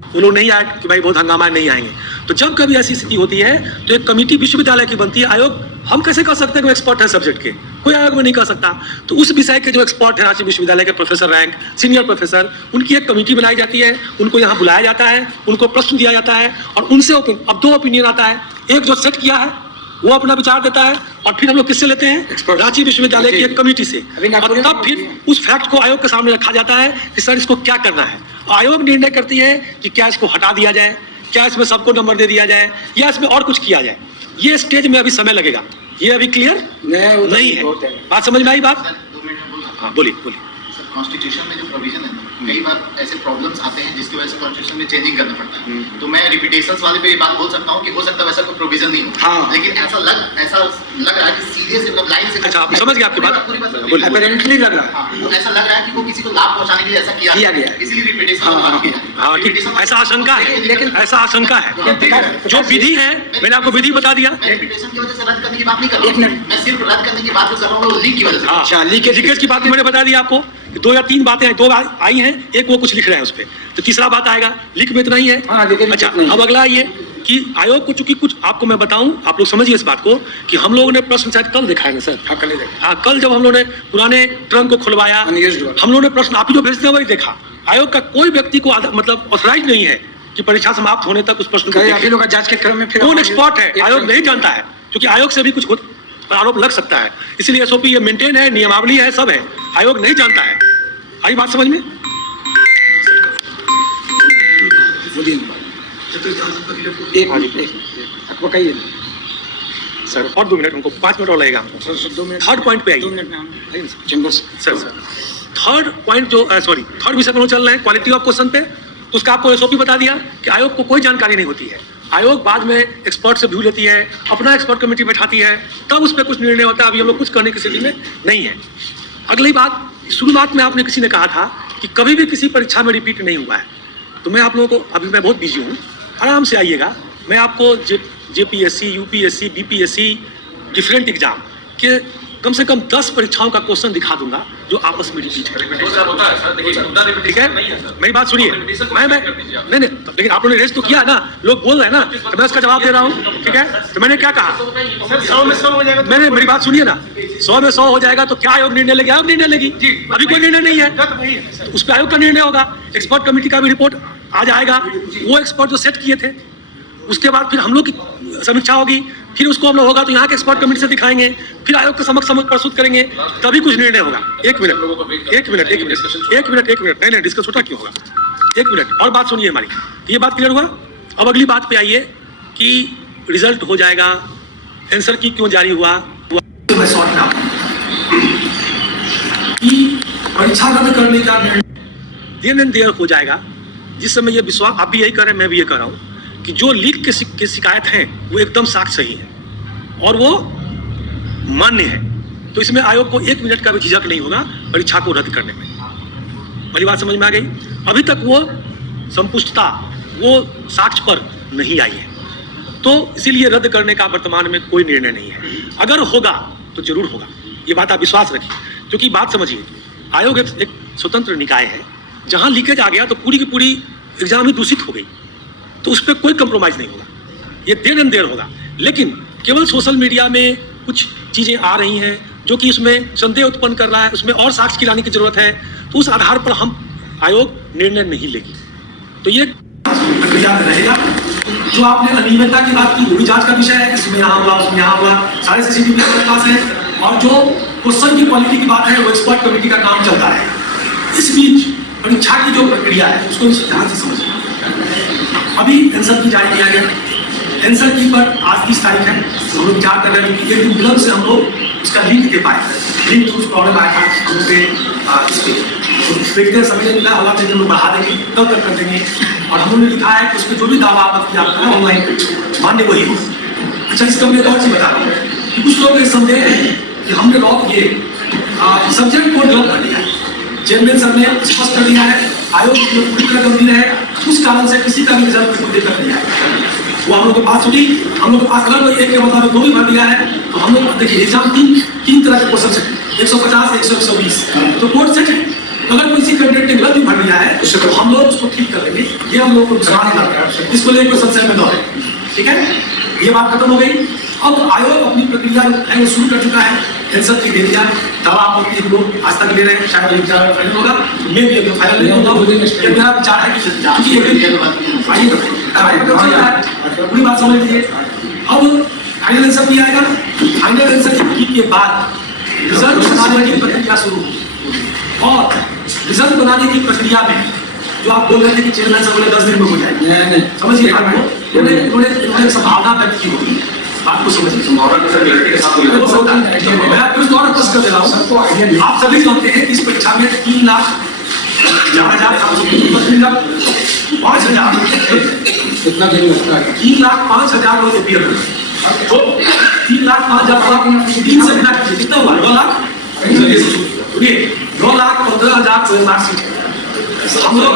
वो लोग नहीं आए कि भाई बहुत हंगामा नहीं आएंगे। तो जब कभी ऐसी स्थिति होती है तो एक कमेटी विश्वविद्यालय की बनती है। आयोग हम कैसे कर सकते हैं कि एक्सपर्ट है सब्जेक्ट के, कोई आयोग में नहीं कर सकता। तो उस विषय के जो एक्सपर्ट है रांची विश्वविद्यालय के प्रोफेसर रैंक, सीनियर प्रोफेसर, उनकी एक कमेटी बनाई जाती है, उनको यहाँ बुलाया जाता है, उनको प्रश्न दिया जाता है और उनसे अब 2 ओपिनियन आता है। एक जो सेट किया है वो अपना विचार देता है और फिर हम लोग किससे लेते हैं, रांची विश्वविद्यालय की एक कमेटी से, और तब फिर उस फैक्ट को आयोग के सामने रखा जाता है कि सर इसको क्या करना है। आयोग निर्णय करती है कि क्या इसको हटा दिया जाए, क्या इसमें सबको नंबर दे दिया जाए, या इसमें और कुछ किया जाए। ये स्टेज में अभी समय लगेगा, ये अभी क्लियर नहीं है। बात समझ में आई बात? 2 मिनट में बोलूं। हाँ बोलिए बोलिए। सर कॉन्स्टिट्यूशन में जो प्रोविजन है कई बार ऐसे प्रॉब्लम्स आते हैं जिसकी वजह से कॉन्स्टिट्यूशन में चेंजिंग करना पड़ता है। तो मैं रिपीटेशंस वाले पे ये बात बोल सकता हूँ कि हो सकता है वैसा कोई प्रोविजन नहीं हो, हाँ। लेकिन ऐसा लग रहा है कि सीधे से मतलब लाइन से। अच्छा, आप समझ गए आपकी बात? पूरी बात बोलिए। अपरेंटली लग रहा है। हाँ, तो ऐसा लग रहा है कि वो किसी को लाभ पहुंचाने के लिए ऐसा किया गया है। इसीलिए रिपीटेशन हाँ, किया। हाँ ठीक, ऐसा आशंका है, लेकिन ऐसा आशंका है। जो विधि है, मैंने आपको विधि बता दिया। मैं रिपीटेशन की वजह से रद्द करने की बात नहीं कर एक रहा हूँ, मिनट। मैं सिर्फ रद्द करने की बात जो कर रहा हूँ वो लीक की वजह से। हाँ, अच्छा, लीकेज लीकेज की बात मैंने बता दी आपको, 2 या 3 बातें 2 आई हैं, एक वो कुछ लिख रहे हैं उस पर, तो तीसरा बात आएगा, लीक में इतना ही है। अच्छा, अब अगला ये कि आयोग को चूंकि कुछ आपको मैं बताऊं, आप लोग समझिए इस बात को कि हम लोगों ने प्रश्न शायद कल देखा है ना सर? कल जब हम लोगों ने पुराने ट्रंक को खुलवाया, हम लोगों ने प्रश्न आप ही जो भेजते हैं वही देखा। आयोग का कोई व्यक्ति को मतलब ऑथराइज नहीं है कि परीक्षा समाप्त होने तक उस प्रश्न को आप लोग का जांच के क्रम में फिर कौन एक्सपर्ट है आयोग नहीं जानता है, क्योंकि आयोग से भी कुछ आरोप लग सकता है, इसलिए एसओपी ये मेंटेन है, नियमावली है, सब है, आयोग नहीं जानता है। आई बात समझ में? आपको कहिए सर और 2 मिनट, हमको 5 मिनट और लगेगा हमको। 2 मिनट, थर्ड पॉइंट पे आइए 2 मिनट में हम चैम्बर से सर। थर्ड पॉइंट जो थर्ड विषय पर चल रहे हैं क्वालिटी ऑफ क्वेश्चन पे, उसका आपको एसओपी बता दिया कि आयोग को कोई जानकारी नहीं होती है, आयोग बाद में एक्सपर्ट से व्यू लेती है, अपना एक्सपर्ट कमेटी बैठाती है, तब उस पर कुछ निर्णय होता है। अभी हम लोग कुछ करने की स्थिति में नहीं है। अगली बात, शुरुआत में आपने किसी ने कहा था कि कभी भी किसी परीक्षा में रिपीट नहीं हुआ है, तो मैं आप लोगों को, अभी मैं बहुत बिजी हूँ, आराम से आइएगा, मैं आपको JPSC, UPSC, BPSC, different exam के कम से कम 10 परीक्षाओं का क्वेश्चन दिखा दूंगा जो आपस में रिपीट है। ठीक है, मेरी बात सुनिए, मैं नहीं, लेकिन आप लोगों ने रेस तो किया है ना, लोग बोल रहे हैं ना, तो मैं उसका जवाब दे रहा हूँ। ठीक है, तो मैंने क्या कहा, 100 में 100 हो जाएगा। मैंने, मेरी बात सुनिए ना, 100 में 100 हो जाएगा तो क्या आयोग निर्णय लेगी? आयोग निर्णय लेगी, अभी कोई निर्णय नहीं है, तो उस पर आयोग का निर्णय होगा। एक्सपर्ट कमेटी का भी रिपोर्ट आ जाएगा, वो एक्सपर्ट जो सेट किए थे, उसके बाद फिर हम लोग की समीक्षा होगी, फिर उसको हम लोग होगा तो यहाँ के एक्सपर्ट कमेटी से दिखाएंगे, फिर आयोग के समक्ष प्रस्तुत करेंगे, तभी कुछ निर्णय होगा। एक मिनट, नहीं डिस्कस छोटा क्यों होगा? 1 मिनट और बात सुनिए हमारी, ये बात क्लियर हुआ। अब अगली बात पे आइए कि रिजल्ट हो जाएगा, आंसर की क्यों जारी हुआ, परीक्षा रद्द करने का देन एंड देयर हो जाएगा, जिस समय ये विश्वास, आप भी यही कर रहे हैं, मैं भी ये कर रहा हूँ कि जो लीक के शिकायत हैं वो एकदम साक्ष्य सही है और वो मान्य है, तो इसमें आयोग को 1 मिनट का भी झिझक नहीं होगा परीक्षा को रद्द करने में। मेरी बात समझ में आ गई? अभी तक वो संपुष्टता, वो साक्ष्य पर नहीं आई है, तो इसीलिए रद्द करने का वर्तमान में कोई निर्णय नहीं है। अगर होगा तो जरूर होगा, ये बात आप विश्वास रखिए, क्योंकि बात समझिए, आयोग एक स्वतंत्र निकाय है, जहां लीकेज आ गया तो पूरी की पूरी एग्जाम ही दूषित हो गई, तो उस पर कोई कंप्रोमाइज नहीं होगा, ये देर एंड देर होगा। लेकिन केवल सोशल मीडिया में कुछ चीजें आ रही हैं जो कि उसमें संदेह उत्पन्न कर रहा है, उसमें और साक्ष्य की लाने की जरूरत है, तो उस आधार पर हम आयोग निर्णय नहीं लेगी। तो ये प्रक्रिया में रहेगा। जो आपने अनियमितता की बात की, वो भी जांच का विषय है, इसमें यहाँ हुआ, उसमें यहाँ हुआ, सारे सीसीटीवी हमारे पास है, और जो क्वेश्चन की क्वालिटी की बात है वो एक्सपर्ट कमेटी का काम चलता है। इस बीच परीक्षा की जो प्रक्रिया है उसको ध्यान से समझिए। अभी आंसर की जारी किया गया, आंसर की पर आज 30 तारीख है, तो हम लोग विचार कर रहे हैं कि एक दिन विलंब से हम लोग उसका लिंक दे पाए, लिंक कुछ प्रॉब्लम आया था हम लोग इस पे देखते समय मिला, अगला दिन हम लोग बढ़ा देंगे, तब तक कर देंगे। और हम लोगों ने लिखा है कि उसमें जो भी दावा आपत्ति आपका है ऑनलाइन मान्य वही हो। अच्छा, इसका मैं एक और चीज बता रहा हूँ कि कुछ लोग ये संदेह है कि हमने लॉक ये सब्जेक्ट कोड गलत कर दिया है, चेयरमैन सर ने स्पष्ट कर दिया है, आयोग पूरी तरह गंभीर है, उस कारण से किसी का भी रिजल्ट को दिक्कत नहीं है। वो हम लोग के पास होगी, हम लोग के पास अगर एक के मुताबिक 2 भी भर दिया है, तो हम लोग देखिए एग्जाम तीन तरह के क्वेश्चन है, 150, 120, तो कोड सेट है। अगर किसी कैंडिडेट ने गलत भी भर दिया है तो हम लोग उसको ठीक कर लेंगे, ये हम लोग को विश्वास है, इसको लेकर कोई संशय में न है। ठीक है, ये बात खत्म हो गई। अब आयोग अपनी प्रक्रिया है वो शुरू कर चुका है, आंसर की दे दिया, दवा आपत्ति हम लोग आज तक ले रहे हैं, शायद विचार फाइनल होगा, मैं भी अभी फाइनल नहीं होगा, ये मेरा विचार है कि पूरी बात समझ लीजिए। अब फाइनल आंसर भी आएगा, फाइनल आंसर के बाद रिजल्ट बनाने की प्रक्रिया शुरू होगी, और रिजल्ट बनाने की प्रक्रिया में जो आप बोल रहे थे कि चेयरमैन साहब बोले 10 दिन में हो जाएगी, समझिए बात को, उन्होंने संभावना व्यक्त की होगी, बात को समझिए। मैं आपको इस दौरान स्पष्ट कर दे रहा हूँ, आप सभी जानते हैं कि इस परीक्षा में 3,05,000 लोग अपियर हुए, तो 3,05,000 3 से गुना कीजिए, कितना हुआ? 2 लाख। 2,15,000 मार्क्स हम लोग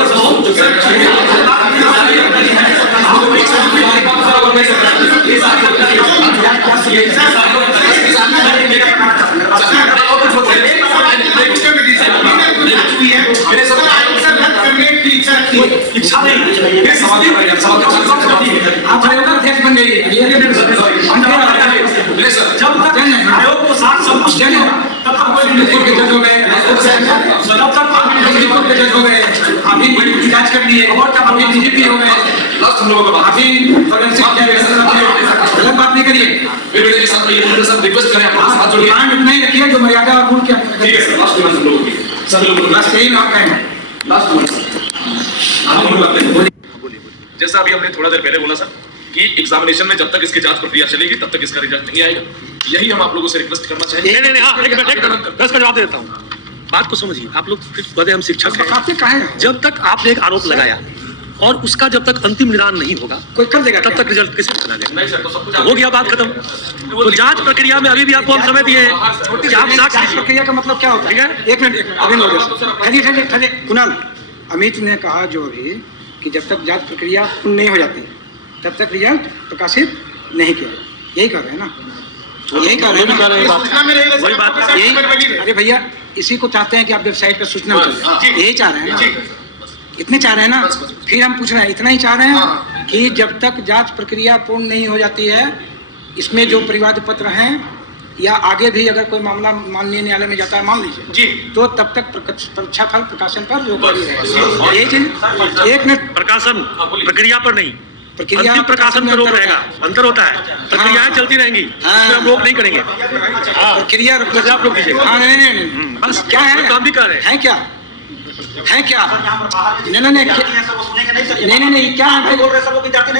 इच्छा नहीं ये सवाल कर रहे हैं आप आयोग का अध्यक्ष बन जाइए जब तक आयोग को साथ सब कुछ देने तब तक कोई कोर्ट के जज हो गए तब तक कोर्ट के जज हो गए अभी जांच कर लिए अभी डीजीपी हो गए लास्ट हम लोगों का बात अभी फॉरेंसिक गलत बात नहीं करिए वीडियो के साथ ये सब रिक्वेस्ट करें आप हाथ जोड़िए नहीं रखिए जो मर्यादा और रूल क्या ठीक है सर लास्ट कमेंट हम लोगों की सभी लोगों को बस यही नाम का है लास्ट कमेंट आप लोग बात करें जैसा अभी हमने थोड़ा देर पहले बोला सर कि एग्जामिनेशन में जब तक इसकी जांच प्रक्रिया चलेगी तब तक इसका रिजल्ट नहीं आएगा यही हम आप लोगों से रिक्वेस्ट करना चाहेंगे नहीं हाँ एक मिनट दस का जवाब दे देता हूँ बात को समझिए आप लोग बड़े हम शिक्षक हैं जब तक आपने एक आरोप लगाया और उसका जब तक अंतिम निदान नहीं होगा कोई कर देगा तब तक रिजल्ट कैसे बना देगा नहीं सर तो सब कुछ हो गया बात खत्म तो जांच प्रक्रिया में अभी भी आपको हम समय दिए हैं कि आप जांच कीजिए। प्रक्रिया का मतलब क्या होता है एक मिनट अभी ठहरिए कुणाल अमित ने कहा जो अभी कि जब तक जांच प्रक्रिया पूर्ण नहीं हो जाती तब तक रिजल्ट प्रकाशित नहीं किया यही कर रहे हैं ना यही कर रहे हैं वही बात यही अरे भैया इसी को चाहते हैं कि आप वेबसाइट पर सूचना यही चाह रहे हैं ना इतने चाह रहे हैं ना फिर हम पूछ रहे हैं इतना ही चाह रहे हैं कि जब तक जांच प्रक्रिया पूर्ण नहीं हो जाती है इसमें जो परिवाद पत्र हैं या आगे भी अगर कोई मामला माननीय न्यायालय में जाता है मान लीजिए जी तो तब तक परीक्षा फल प्रकाशन पर रोक लगी रहेगी ये चीज एक मिनट प्रकाशन प्रक्रिया पर नहीं प्रक्रिया अंतिम प्रकाशन पर रोक रहेगा अंतर होता है प्रक्रियाएं चलती रहेंगी उसमें हम रोक नहीं करेंगे प्रक्रिया आप लोग कीजिएगा हाँ नहीं बस क्या है काम भी कर रहे हैं क्या है क्या नहीं क्या है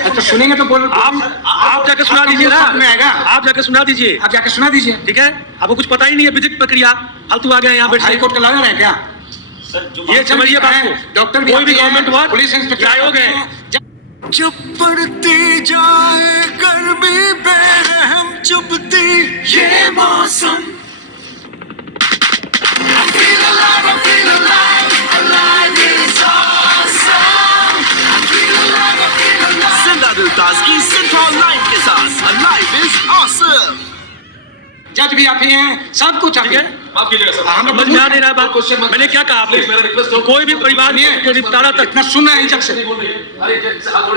अच्छा सुनेंगे तो बोल आप जाके सुना दीजिए ना आप जाके सुना दीजिए आप जाके सुना दीजिए ठीक है आपको कुछ पता ही नहीं है विधिक प्रक्रिया फालतू आ गया यहाँ बैठ हाई कोर्ट का लॉयर है क्या ये समझिए बात को डॉक्टर कोई भी गवर्नमेंट हुआ पुलिस इंस्पेक्टर आयोग है जब पड़ती जाए गर्मी बेरहम चुभती ये मौसम ताजगी सेंट्रल लाइन के साथ Alive is awesome। जज भी आप ही हैं सब कुछ आप ही हैं माफ कीजिएगा सर हम समझ में आ नहीं रहा बात मैंने क्या कहा आपको मेरा रिक्वेस्ट हो कोई भी परिवार नहीं है जो निपटारा तक इतना सुनना है जज से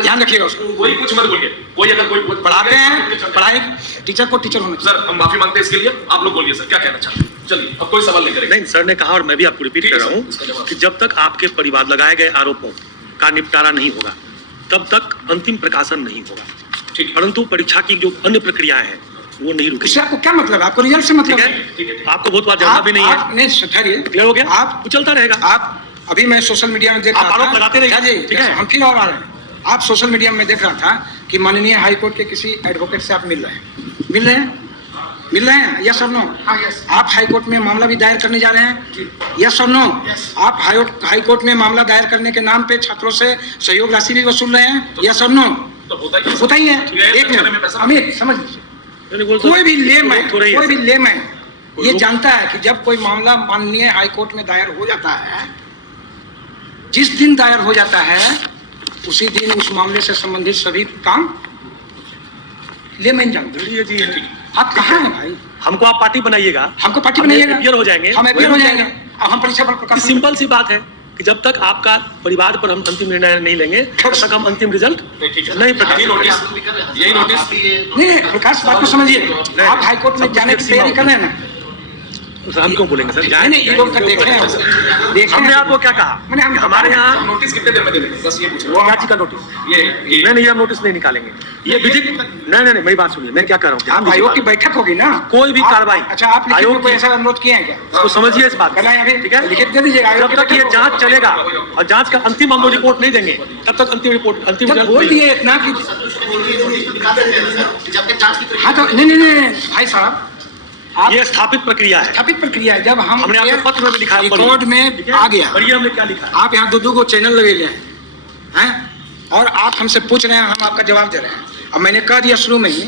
ध्यान रखिएगा उसको कोई कुछ मत बोलिए कोई अगर कोई पढ़ाते हैं पढ़ाई टीचर को टीचर होना सर हम माफी मांगते हैं इसके लिए आप लोग बोलिए सर क्या कहना चाहते हैं चलिए अब कोई सवाल नहीं करेंगे नहीं सर ने कहा और मैं भी आपको रिपीट कर रहा हूँ कि जब तक आपके परिवार लगाए गए आरोपों का निपटारा नहीं होगा तब तक अंतिम प्रकाशन नहीं होगा ठीक परंतु परीक्षा की जो अन्य प्रक्रियाएं हैं वो नहीं रुकी इससे आपको क्या मतलब है आपको रिजल्ट से मतलब ठीक है आपको बहुत बार जानना भी नहीं है नहीं ठहरिए क्लियर हो गया आप चलता रहेगा आप अभी मैं सोशल मीडिया में देख आप रहा आरोप था लगाते रहिए, जी ठीक है? हम फिर और आ रहे हैं आप सोशल मीडिया में देख रहा था कि माननीय हाई कोर्ट के किसी एडवोकेट से आप मिल रहे हैं यस और नो आप हाई कोर्ट में मामला भी दायर करने जा रहे हैं यस और नो आप हाई कोर्ट में मामला दायर करने के नाम पे छात्रों से सहयोग राशि भी वसूल रहे हैं यस और नो तो होता ही है एक मिनट अमित समझ लीजिए कोई भी लेमैन ये जानता है कि जब कोई मामला माननीय हाई कोर्ट में दायर हो जाता है जिस दिन दायर हो जाता है उसी दिन उस मामले से संबंधित सभी काम लेमैन जानते हैं जी आप कहाँ हैं भाई हमको आप पार्टी बनाइएगा हमको पार्टी बनाइएगा अपियर हो जाएंगे हम अपियर हो जाएंगे अब हम परीक्षा फल प्रकाशन सिंपल सी बात है कि जब तक आपका परिवार पर हम अंतिम निर्णय नहीं लेंगे तब तक हम अंतिम रिजल्ट नहीं प्रकाशित यही नोटिस नहीं प्रकाश बात को समझिए आप हाई कोर्ट में जाने की तैयारी कर रहे हैं ना हम क्यों बोलेंगे सर नहीं ये लोग तक देखे हैं हमने आपको क्या कहा मैंने हम हमारे यहाँ नोटिस कितने देर में दे देंगे बस ये पूछ रहा वो क्या चीज का नोटिस ये नहीं हम नोटिस नहीं निकालेंगे ये विधिक नहीं मेरी बात सुनिए मैं क्या कर रहा हूँ आप आयोग की बैठक होगी ना कोई भी कार्रवाई अच्छा आप आयोग को ऐसा अनुरोध किए हैं क्या उसको समझिए इस बात करना है अभी ठीक है लिखित दे दीजिएगा जब तक ये जांच चलेगा और जांच का अंतिम हम लोग रिपोर्ट नहीं देंगे तब तक अंतिम रिपोर्ट अंतिम जब बोल दिए इतना कि हाँ तो नहीं भाई साहब ये स्थापित प्रक्रिया है स्थापित प्रक्रिया है जब हमने आपको पत्र में भी लिखा है रिकॉर्ड में आ गया और ये हमने क्या लिखा है आप यहाँ दो चैनल लगे हैं और आप हमसे पूछ रहे हैं हम आपका जवाब दे रहे हैं अब मैंने कह दिया शुरू में ही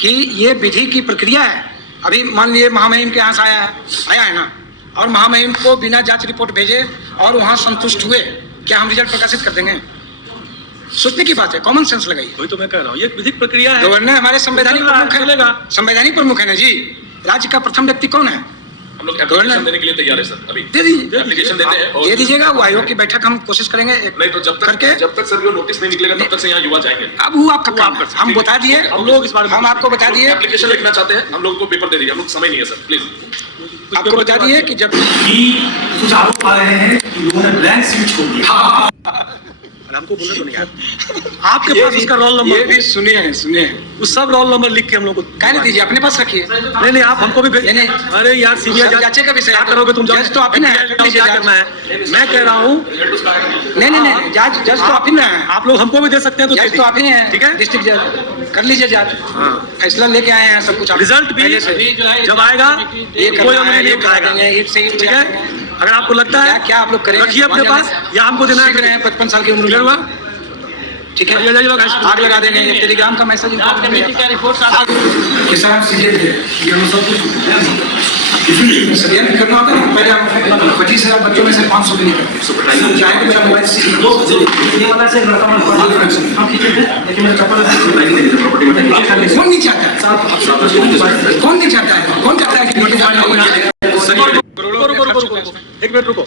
कि ये विधि की प्रक्रिया है अभी मान लीजिए महामहिम के यहाँ से आया है ना और महामहिम को बिना जांच रिपोर्ट भेजे और वहाँ संतुष्ट हुए क्या हम रिजल्ट प्रकाशित कर देंगे सोचने की बात है कॉमन सेंस लगाइए वही तो मैं कह रहा हूँ ये विधिक प्रक्रिया है गवर्नर हमारे संवैधानिक प्रमुख है संवैधानिक प्रमुख है ना जी राज्य का प्रथम व्यक्ति कौन है हम लोग एप्लीकेशन देने के लिए तैयार है सर अभी दे दीजिए, एप्लीकेशन देते हैं और दे दीजिएगा। वो आयोग की बैठक हम कोशिश करेंगे नहीं तो जब तक सर वो नोटिस नहीं निकलेगा तब तक से यहाँ युवा जाएंगे। अब वो आपका काम है, हम बता दिए, हम लोग इस बारे में हम आपको बता दिए, एप्लीकेशन लिखना चाहते हैं, हम लोगों को पेपर दे दीजिए, हम लोग समय नहीं है सर प्लीज। आपको बता दिए कि जब कुछ आरोप आ रहे हैं कि लोगों ने ब्लैंक सीट छोड़ दिया। हमको बोलने तो नहीं आता। आपके पास उसका रोल नंबर, ये भी सुनिए उस सब रोल नंबर लिख के हम लोग को कहने दीजिए, अपने पास रखिए। नहीं आप हमको भी नहीं, अरे यार सीबीआई जांचे का विषय क्या करोगे तुम? जज तो आप ही ना है, क्या करना है? मैं कह रहा हूँ नहीं जज तो आप ही ना है, आप लोग हमको भी दे सकते हैं तो जज तो आप ही हैं, ठीक है, डिस्ट्रिक्ट जज कर लीजिए जज, फैसला लेके आए हैं सब कुछ। रिजल्ट भी जब आएगा कोई हम नहीं कराएंगे, एक सही ठीक है। अगर आपको लगता है क्या आप लोग करेंगे, रखिए अपने पास या हमको देना सीख रहे हैं 55 साल की उम्र क्लियर हुआ? ठीक है, आग लगा देंगे। एक टेलीग्राम का मैसेज किसान सीधे थे, ये हम सब कुछ षड्यंत्र करना होता है। पहले हम 25,000 बच्चों में से 500 के लिए करते, चाहे तो मेरा मोबाइल से कौन नहीं चाहता है, कौन नहीं चाहता है, कौन चाहता है कि नोटिस एक मिनट रुको,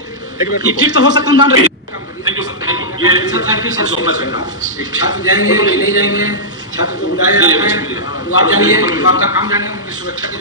ठीक तो हो सकता है। Thank you sir, thank you. ये छात्र जाएंगे कि नहीं जाएंगे, छात्र को बुलाया, आप जानिए, आपका काम जानिए, उनकी सुरक्षा की